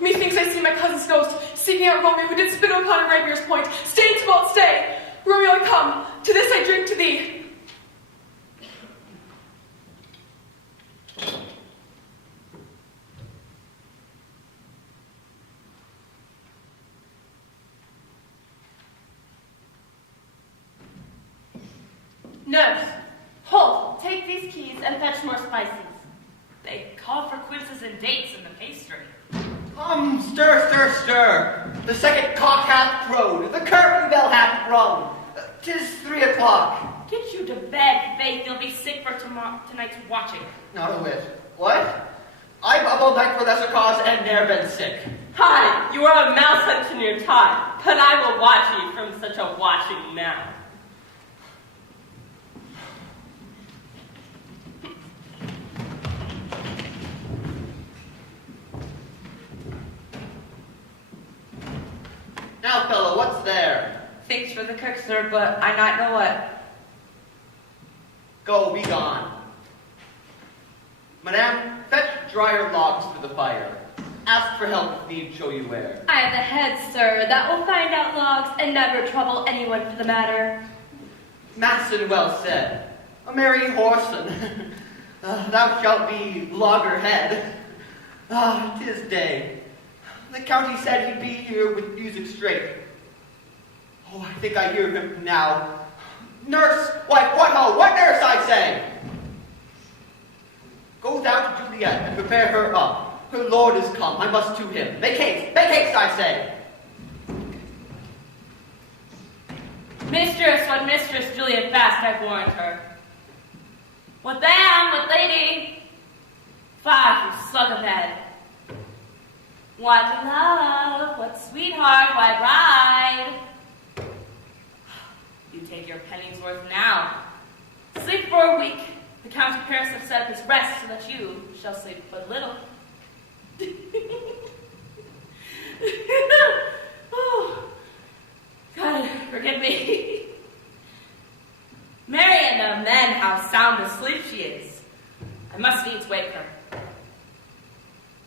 Methinks I see my cousin's ghost, seeking out Romeo, who did spit upon a rapier's point. Stay, Tybalt, stay! Romeo, I come. To this I drink to thee. Nurse, hold, take these keys and fetch more spices. They call for quinces and dates in the pastry. Come, stir. The second cock hath crowed, the curfew bell hath rung. 'Tis 3 o'clock. Get you to bed, Faith. You'll be sick for tonight's watching. Not a whit. What? I've up all night for lesser cause and ne'er been sick. Hi, you are a mouse hunting your time, but I will watch you from such a watching now. Now, fellow, what's there? Things for the cook, sir, but I not know what. Go, be gone. Madame, fetch drier logs for the fire. Ask for help if need show you where. I have the head, sir, that will find out logs and never trouble anyone for the matter. Masson well said. A merry whoreson. Thou shalt be loggerhead. 'Tis day. The county said he'd be here with music straight. Oh, I think I hear him now. Nurse! Wife, what ho? What nurse, I say? Go thou to Juliet and prepare her up. Her lord is come. I must to him. Make haste, I say. Mistress, what mistress Juliet fast I've warned her. What damn, what lady? Fie, you slug of head. What love, what sweetheart, why bride? You take your penny's worth now. Sleep for a week. The Count of Paris have set up his rest so that you shall sleep but little. Oh, God, forgive me. Mary and the men, how sound asleep she is. I must needs wake her.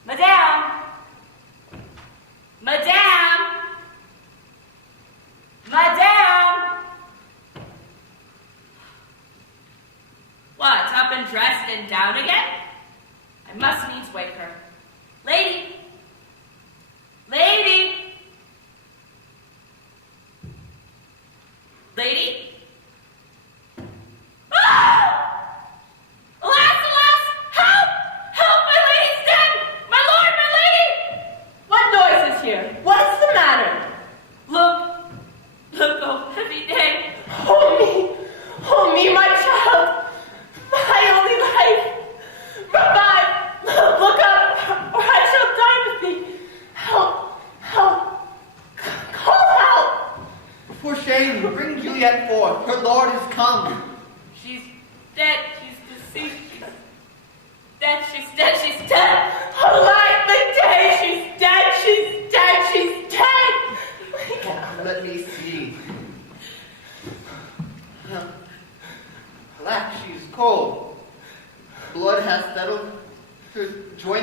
Madame! What, up and dressed and down again? I must needs wake her. Lady! Ah! Alas! Help! Help, my lady's dead! My lord, my lady! What noise is here? What is the matter? Look, oh heavy day. Oh me, my child, my only life. Revive, look up, or I shall die with thee. Help, call help. For shame, bring Juliet forth. Her lord is come. She's dead, she's deceased, she's dead. Alive the day, she's dead. Let me see.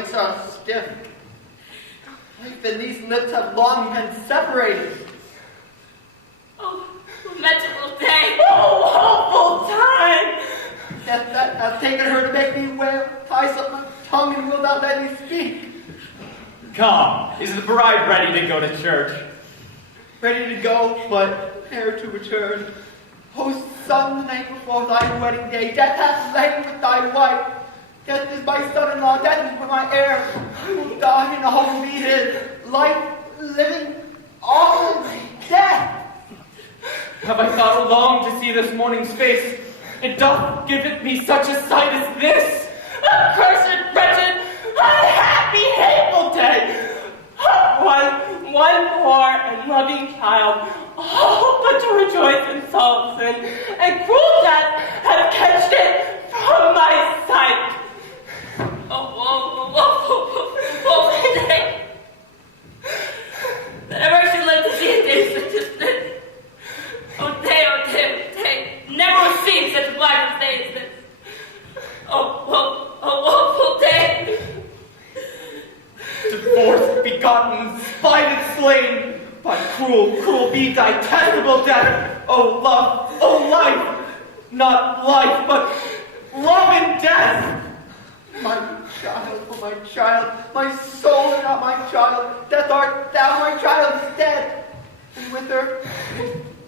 joints are stiff. Life and these lips have long been separated. Oh, lamentable day. Oh, hopeful time. Death that has taken her to make me wail, ties up my tongue and will not let me speak. Come, is the bride ready to go to church? Ready to go, but ere to return. O son, the night before thy wedding day, death hath lain with thy wife. Death is my son-in-law, death is my heir. I will die and all will be his. Life, living, all death. Have I thought long to see this morning's face? It doth give it me such a sight as this. Accursed, wretched, unhappy, hateful day! One poor and loving child, all but to rejoice in solace and cruel death hath catched it from my sight. Oh, day. Never I should live to see a day such as this. Oh, day. Never was seen such a black day as this. Oh, woeful day. Divorced, begotten, spited, slain, by cruel be detestable death. Oh, love, oh, life, not life, but love and death. My child, oh my child, my soul and not my child. Death art thou, my child is dead. And with her,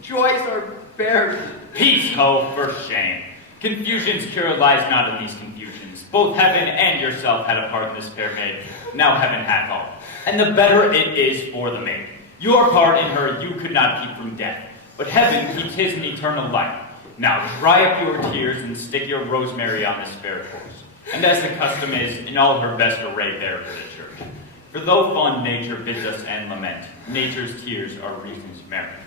joys are buried. Peace, ho, for shame. Confusion's cure lies not in these confusions. Both heaven and yourself had a part in this fair maid. Now heaven hath all. And the better it is for the maid. Your part in her you could not keep from death. But heaven keeps his in eternal life. Now dry up your tears and stick your rosemary on this fair course. And as the custom is, in all her best array there for the church. For though fond nature bids us end lament, nature's tears are reason's merriment.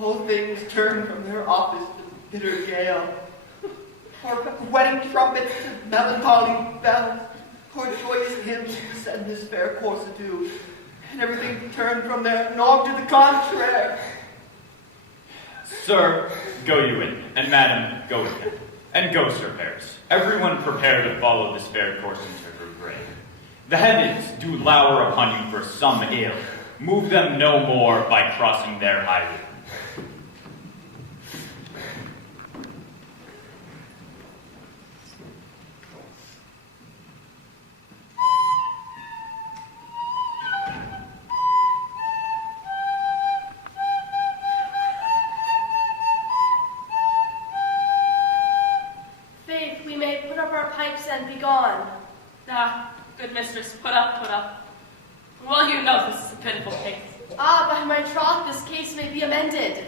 All things turn from their office to bitter gale. For wedding trumpets to melancholy bells, for joyous hymns to send this fair course adieu, and everything turned from their norm to the contrary. Sir, go you in, and madam, go with him. And go, Sir Paris. Everyone prepare to follow this fair course into her grave. The heavens do lower upon you for some ill. Move them no more by crossing their highway. And be gone. Ah, good mistress, put up. Well, you know this is a pitiful case. Ah, by my troth, this case may be amended.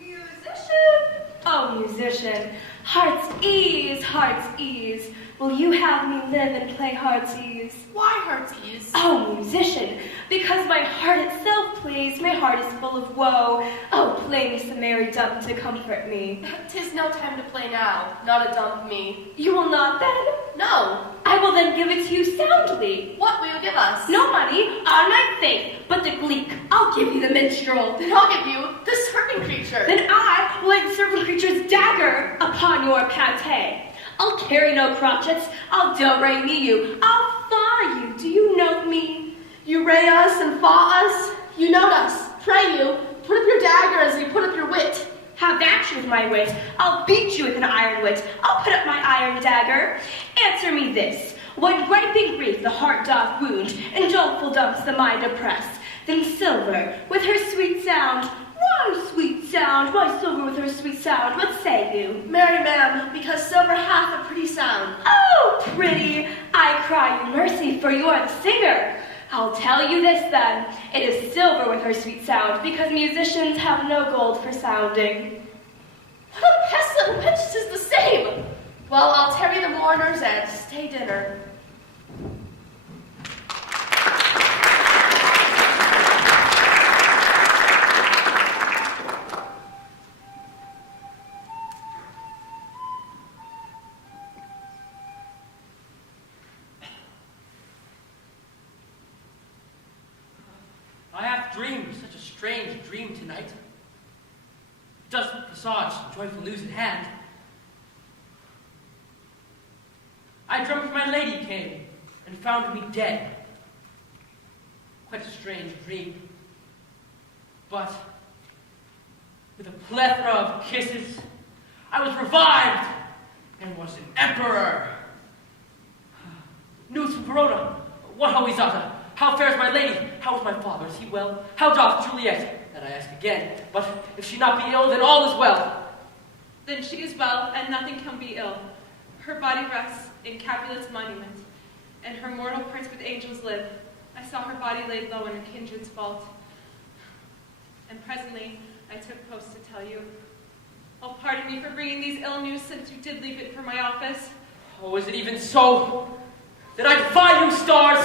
Musician! Oh, musician, heart's ease. Will you have me live and play heart's ease? Why heart's ease? Oh, musician, because my heart itself plays, my heart is full of woe. Oh, play me some merry dump to comfort me. 'Tis no time to play now, not a dump me. You will not then? No. I will then give it to you soundly. What will you give us? No money, on my faith, but the gleek. I'll give you the minstrel. Then I'll give you the serpent creature. Then I will lay the serpent creature's dagger upon your pate. I'll carry no crotchets, I'll do-re me you, I'll faw you, do you note me? You ray us and faw us, you note us, pray you, put up your dagger as you put up your wit. Have at you with my wit, I'll beat you with an iron wit, I'll put up my iron dagger. Answer me this, when griping grief the heart doth wound, and doleful dumps the mind oppress, then silver, with her sweet sound, why sweet sound, why silver with her sweet sound, what say you? Marry, ma'am, because silver hath a pretty sound. Oh, pretty, I cry you mercy, for you are the singer. I'll tell you this then, it is silver with her sweet sound, because musicians have no gold for sounding. What a pest and wench, 'tis the same. Well, I'll tarry the mourners and stay dinner. I have dreamed such a strange dream tonight. It does presage some joyful news at hand. I dreamt my lady came, and found me dead. Quite a strange dream. But with a plethora of kisses, I was revived and was an emperor. News from Verona. What ho, Isata? How fares my lady? How is my father? Is he well? How doth Juliet? That I ask again. But if she not be ill, then all is well. Then she is well, and nothing can be ill. Her body rests in Capulet's monument, and her mortal prince with angels live. I saw her body laid low in her kindred's vault. And presently, I took post to tell you. Oh, pardon me for bringing these ill news, since you did leave it for my office. Oh, is it even so? Then I defy you, stars!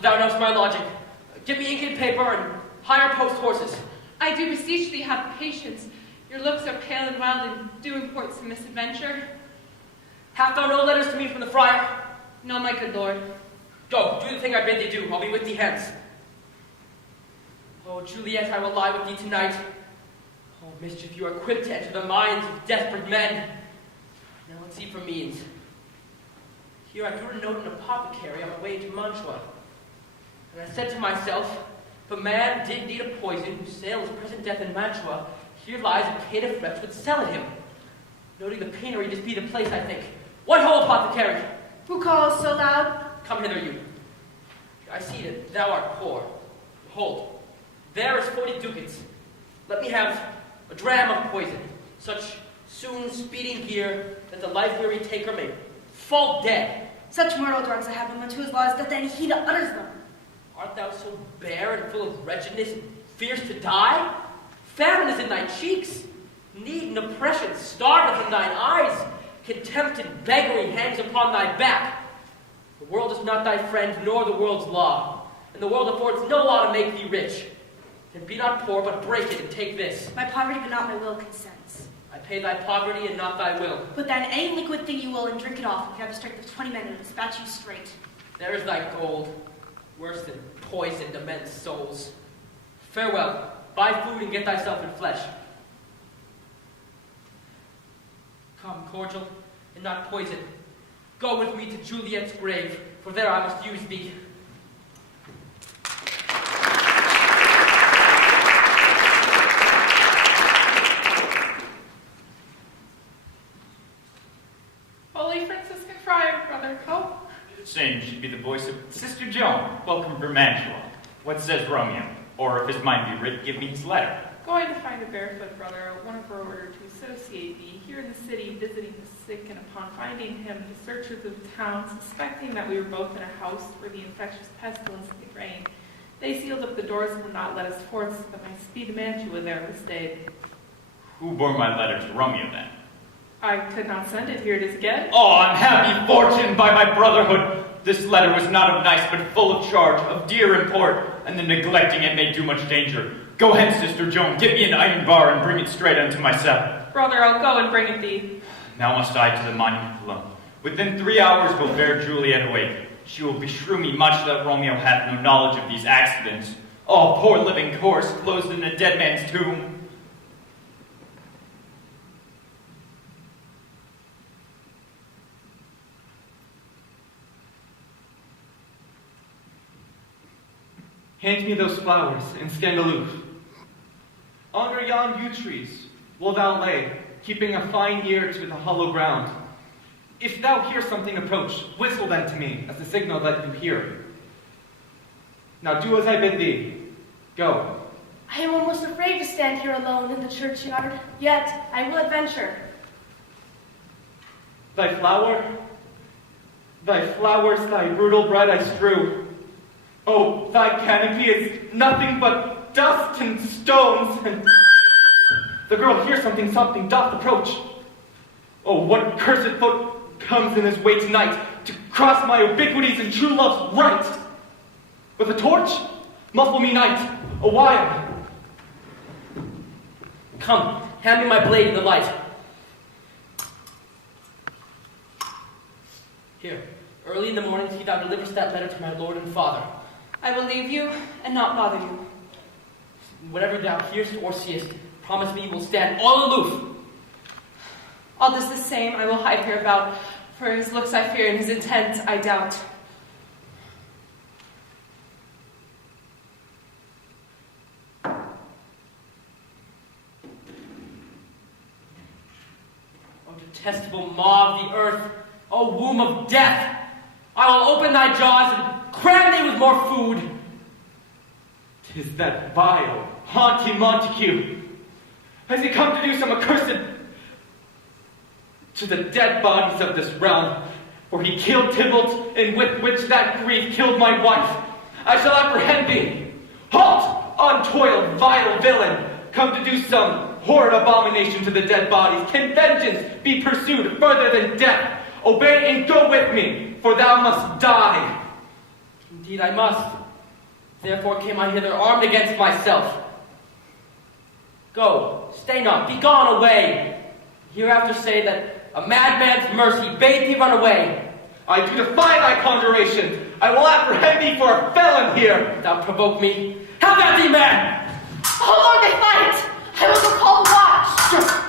Thou knowest my logic. Give me ink and paper and hire post horses. I do beseech thee, have patience. Your looks are pale and wild, and do import some misadventure. Hast thou no letters to me from the friar? No, my good lord. Go, do the thing I bid thee do. I'll be with thee hence. Oh, Juliet, I will lie with thee tonight. Oh, mischief, you are quick to enter the minds of desperate men. Now let's see for means. Here I drew a note in an apothecary on my way to Mantua. And I said to myself, if a man did need a poison who sailed his present death in Mantua, here lies a cane of wretch would sell it him. Noting the penury, this be the place, I think. What ho, apothecary? Who calls so loud? Come hither, you. I see that thou art poor. Behold, there is 40 ducats. Let me have a dram of poison, such soon speeding gear that the life-weary taker may fall dead. Such mortal drugs I have in Mantua's laws that any he that utters them. Art thou so bare and full of wretchedness and fierce to die? Famine is in thy cheeks. Need and oppression starveth in thine eyes. Contempt and beggary hangs upon thy back. The world is not thy friend, nor the world's law. And the world affords no law to make thee rich. Then be not poor, but break it and take this. My poverty, but not my will, consents. I pay thy poverty and not thy will. Put then any liquid thing you will and drink it off. If you have the strength of 20 men, and dispatch you straight. There is thy gold, worse than poison to men's souls. Farewell. Buy food and get thyself in flesh. Come, cordial, and not poison. Go with me to Juliet's grave, for there I must use thee. Holy Franciscan Friar, Brother Cope. Same should be the voice of Sister Joan. Welcome from Mantua. What says Romeo? Or if his mind be writ, give me his letter. Going to find a barefoot brother, one of our order to associate me here in the city, visiting the sick, and upon finding him, the searchers of the town, suspecting that we were both in a house where the infectious pestilence had reigned, they sealed up the doors and would not let us forth, so that my speed to Mantua there was stayed. Who bore my letter to Romeo then? I could not send it. Here it is again. Oh, unhappy fortune by my brotherhood! This letter was not of nice, but full of charge, of dear import, and the neglecting it may do much danger. Go hence, Sister Joan, get me an iron bar and bring it straight unto my cell. Brother, I'll go and bring it thee. Now must I to the monument alone. Within 3 hours will bear Juliet awake. She will beshrew me much that Romeo hath no knowledge of these accidents. Oh, poor living corse, closed in a dead man's tomb. Hand me those flowers and stand aloof. Under yon yew trees will thou lay, keeping a fine ear to the hollow ground. If thou hear something approach, whistle then to me as a signal that you hear. Now do as I bid thee. Go. I am almost afraid to stand here alone in the churchyard, yet I will adventure. Thy flowers, thy brutal bread I strew. Oh, thy canopy is nothing but dust and stones, and the girl hears something doth approach. Oh, what cursed foot comes in his way tonight to cross my ubiquities and true love's right? With a torch, muffle me night, a while. Come, hand me my blade in the light. Here, early in the morning, see thou deliverest that letter to my lord and father. I will leave you and not bother you. Whatever thou hearest or seest, promise me you will stand all aloof. All this the same I will hide hereabout, for his looks I fear and his intent I doubt. detestable maw of the earth, O womb of death, I will open thy jaws and cram thee with more food. 'Tis that vile, haunting Montague. Has he come to do some accursed to the dead bodies of this realm? For he killed Tybalt, and with which that grief killed my wife. I shall apprehend thee. Halt, untoiled, vile villain, come to do some horrid abomination to the dead bodies. Can vengeance be pursued further than death? Obey and go with me, for thou must die. Indeed I must. Therefore came I hither armed against myself. Go, stay not, be gone away. Hereafter say that a madman's mercy bade thee run away. I do defy thy conjuration. I will apprehend thee for a felon here. Thou provoke me. Have at thee, man! Oh Lord, they fight! I will go call the watch!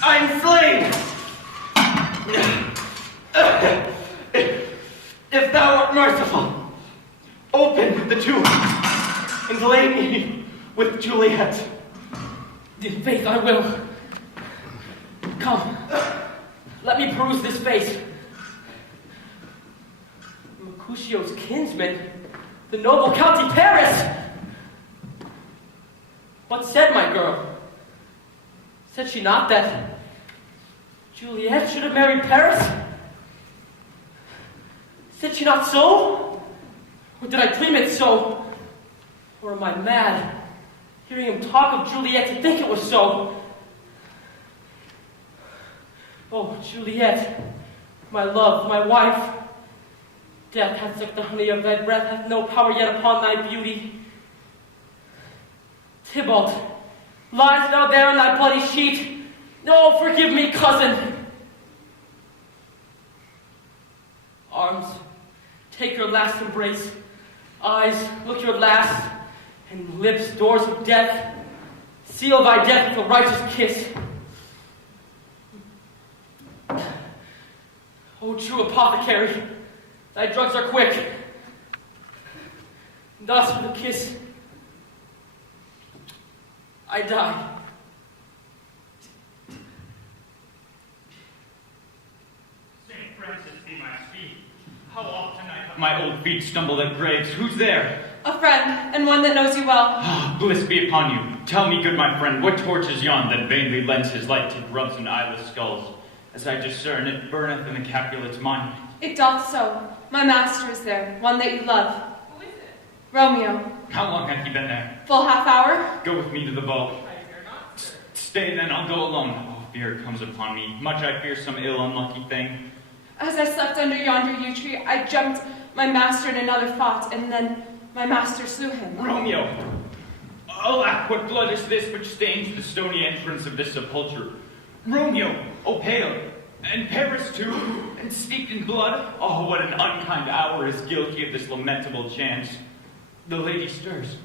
I'm slain! If thou art merciful, open the tomb and lay me with Juliet. In faith I will. Come, let me peruse this face. Mercutio's kinsman, the noble County Paris. What said my girl? Said she not that Juliet should have married Paris? Said she not so? Or did I dream it so? Or am I mad, hearing him talk of Juliet to think it was so? Oh, Juliet, my love, my wife, death hath sucked the honey of thy breath, hath no power yet upon thy beauty. Tybalt, lies thou there in thy bloody sheet? No, forgive me, cousin. Arms, take your last embrace. Eyes, look your last. And lips, doors of death, seal thy death with a righteous kiss. O true apothecary, thy drugs are quick. Thus with a kiss, I die. St. Francis be my speed. How often my old feet stumbled at graves. Who's there? A friend, and one that knows you well. Bliss be upon you. Tell me, good my friend, what torch is yon that vainly lends his light to grubs and eyeless skulls? As I discern, it burneth in the Capulet's monument. It doth so. My master is there, one that you love. Who is it? Romeo. How long hath he been there? Full half hour? Go with me to the vault. Stay then, I'll go alone. Oh, fear comes upon me. Much I fear some ill unlucky thing. As I slept under yonder yew tree, I dreamt my master in another thought, and then my master slew him. Romeo! Alack, what blood is this which stains the stony entrance of this sepulchre? Romeo, oh pale, and Paris too, and steeped in blood. Oh, what an unkind hour is guilty of this lamentable chance. The lady stirs.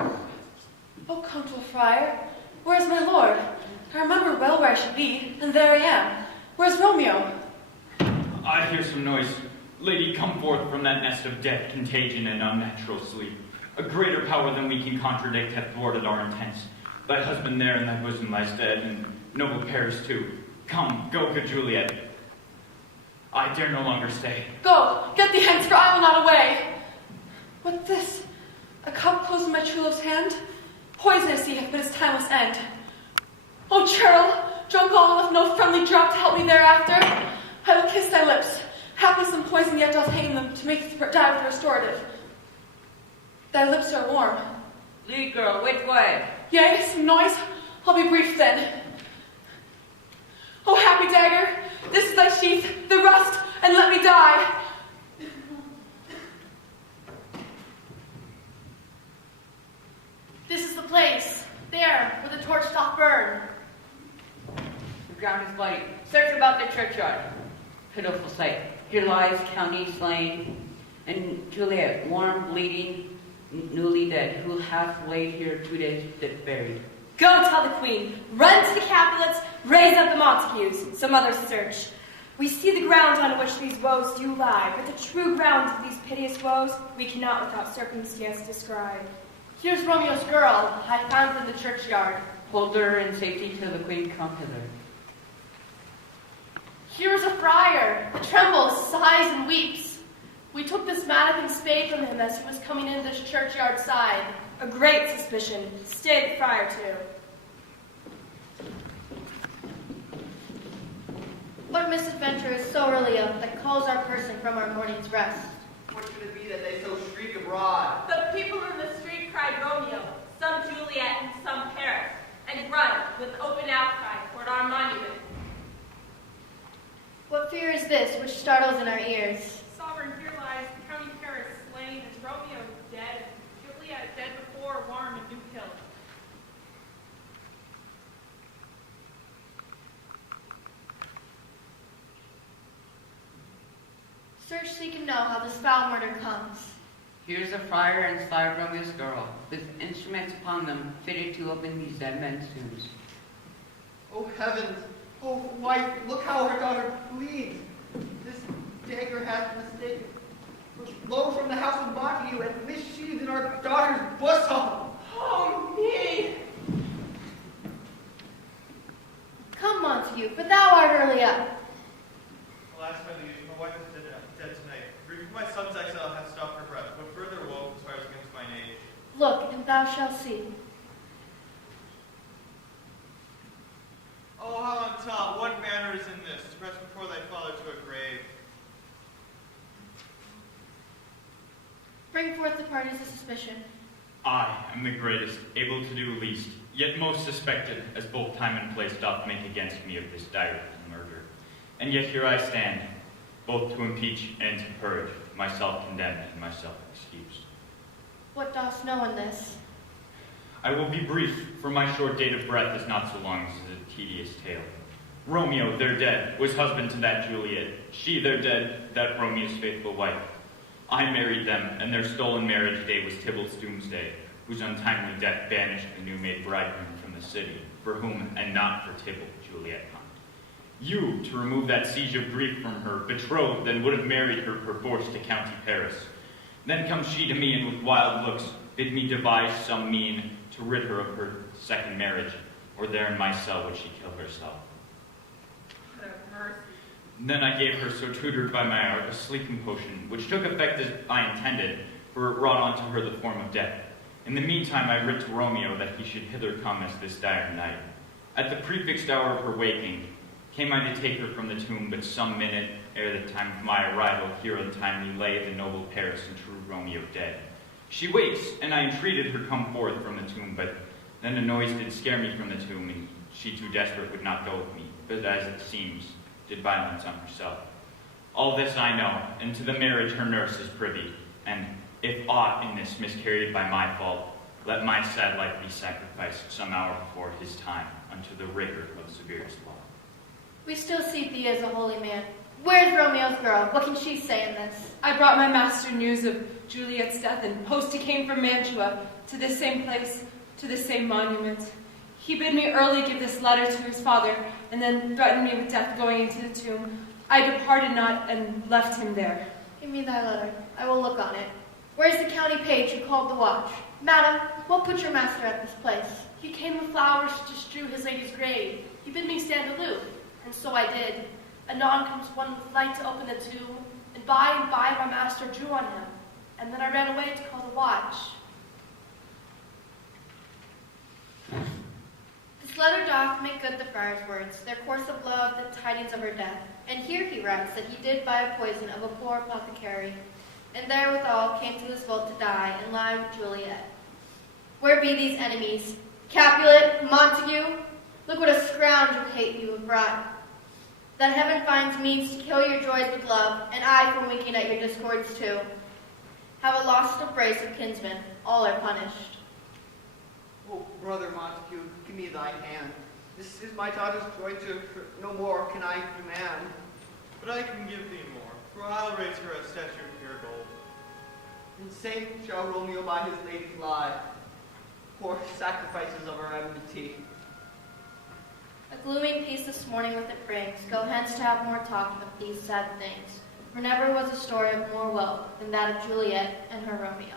Oh, Count Friar, where is my lord? I remember well where I should be, and there I am. Where's Romeo? I hear some noise. Lady, come forth from that nest of death, contagion, and unnatural sleep. A greater power than we can contradict hath thwarted our intents. Thy husband there in thy bosom lies dead, and noble Paris too. Come, go, good Juliet. I dare no longer stay. Go, get thee hence, for I will not away. What this? A cup closed in my true love's hand? Poison I see hath but its timeless end. Oh, churl, drunk all with no friendly drop to help me thereafter. I will kiss thy lips. Haply some poison yet doth hang them to make thee die with restorative. Thy lips are warm. Lead girl, which way? Yea, some noise. I'll be brief then. Oh, happy dagger, this is thy sheath, the rust, and let me die. This is the place, there, where the torch doth burn. flight. Search about the churchyard. Pitiful sight. Here lies County slain, and Juliet, warm, bleeding, newly dead, who hath laid here 2 days dead buried. Go tell the queen. Run to the Capulets. Raise up the Montagues. Some others search. We see the ground on which these woes do lie, but the true ground of these piteous woes we cannot without circumstance describe. Here's Romeo's girl, I found in the churchyard. Hold her in safety till the queen come hither. Here is a friar, that trembles, sighs, and weeps. We took this mattock and spade from him as he was coming into this churchyard side. A great suspicion. Stay the friar too. What misadventure is so early up that calls our person from our morning's rest? What should it be that they so shriek abroad? The people in the street cried Romeo, some Juliet, and some Paris, and run with open outcry toward our monument. What fear is this which startles in our ears? Sovereign, here lies County Paris slain, and Romeo dead, and Juliet dead before Warm and New Hill. Search, seek, and know how this foul murder comes. Here's a friar and sly Romeo's girl, with instruments upon them, fitted to open these dead men's tombs. Oh heavens! Oh wife, look how her daughter bleeds. This dagger hath mistaken. Lo from the house of Montague, and missheathed in our daughter's bosom. Oh me! Come, Montague, for thou art early up. Alas, my liege, my wife is dead tonight. Grief for my son's exile hath stopped her breath. What further woe conspires against mine age? Look, and thou shalt see. Oh, how on top, what manner is in this, to press before thy father to a grave? Bring forth the parties of suspicion. I am the greatest, able to do least, yet most suspected, as both time and place doth make against me of this direful murder. And yet here I stand, both to impeach and to purge, myself condemned and myself excused. What dost know in this? I will be brief, for my short date of breath is not so long as a tedious tale. Romeo, their dead, was husband to that Juliet. She, their dead, that Romeo's faithful wife. I married them, and their stolen marriage day was Tybalt's doomsday, whose untimely death banished the new-made bridegroom from the city, for whom, and not for Tybalt, Juliet pined. You, to remove that siege of grief from her, betrothed, and would have married her perforce to County Paris. Then comes she to me, and with wild looks, bid me devise some mean to rid her of her second marriage, or there in my cell would she kill herself. Then I gave her, so tutored by my art, a sleeping potion, which took effect as I intended, for it wrought unto her the form of death. In the meantime I writ to Romeo that he should hither come as this dire night. At the prefixed hour of her waking, came I to take her from the tomb, but some minute ere the time of my arrival, here untimely lay the noble Paris and true Romeo dead. She wakes, and I entreated her come forth from the tomb, but then a noise did scare me from the tomb, and she too desperate would not go with me, but as it seems, did violence on herself. All this I know, and to the marriage her nurse is privy, and if aught in this miscarried by my fault, let my sad life be sacrificed some hour before his time unto the rigor of severest law. We still see thee as a holy man. Where's Romeo's girl? What can she say in this? I brought my master news of Juliet's death, and post he came from Mantua, to this same place, to this same monument. He bid me early give this letter to his father, and then threatened me with death going into the tomb. I departed not, and left him there. Give me thy letter. I will look on it. Where's the county page who called the watch? Madam, what put your master at this place? He came with flowers to strew his lady's grave. He bid me stand aloof, and so I did. Anon comes one with light to open the tomb, and by my master drew on him, and then I ran away to call the watch. This letter doth make good the friar's words, their course of love, the tidings of her death. And here he writes that he did buy a poison of a poor apothecary, and therewithal came to this vault to die, and lie with Juliet. Where be these enemies? Capulet, Montague? Look what a scoundrel hate you have brought. That heaven finds means to kill your joys with love, and I for winking at your discords too. Have a lost of brace of kinsmen, all are punished. Oh, brother Montague, give me thy hand. This is my daughter's joy to no more can I demand. But I can give thee more, for I'll raise her a statue of pure gold. And safe shall Romeo by his lady lie, poor sacrifices of our enmity. A gloomy peace this morning with it brings. Go hence to have more talk of these sad things. For never was a story of more woe than that of Juliet and her Romeo.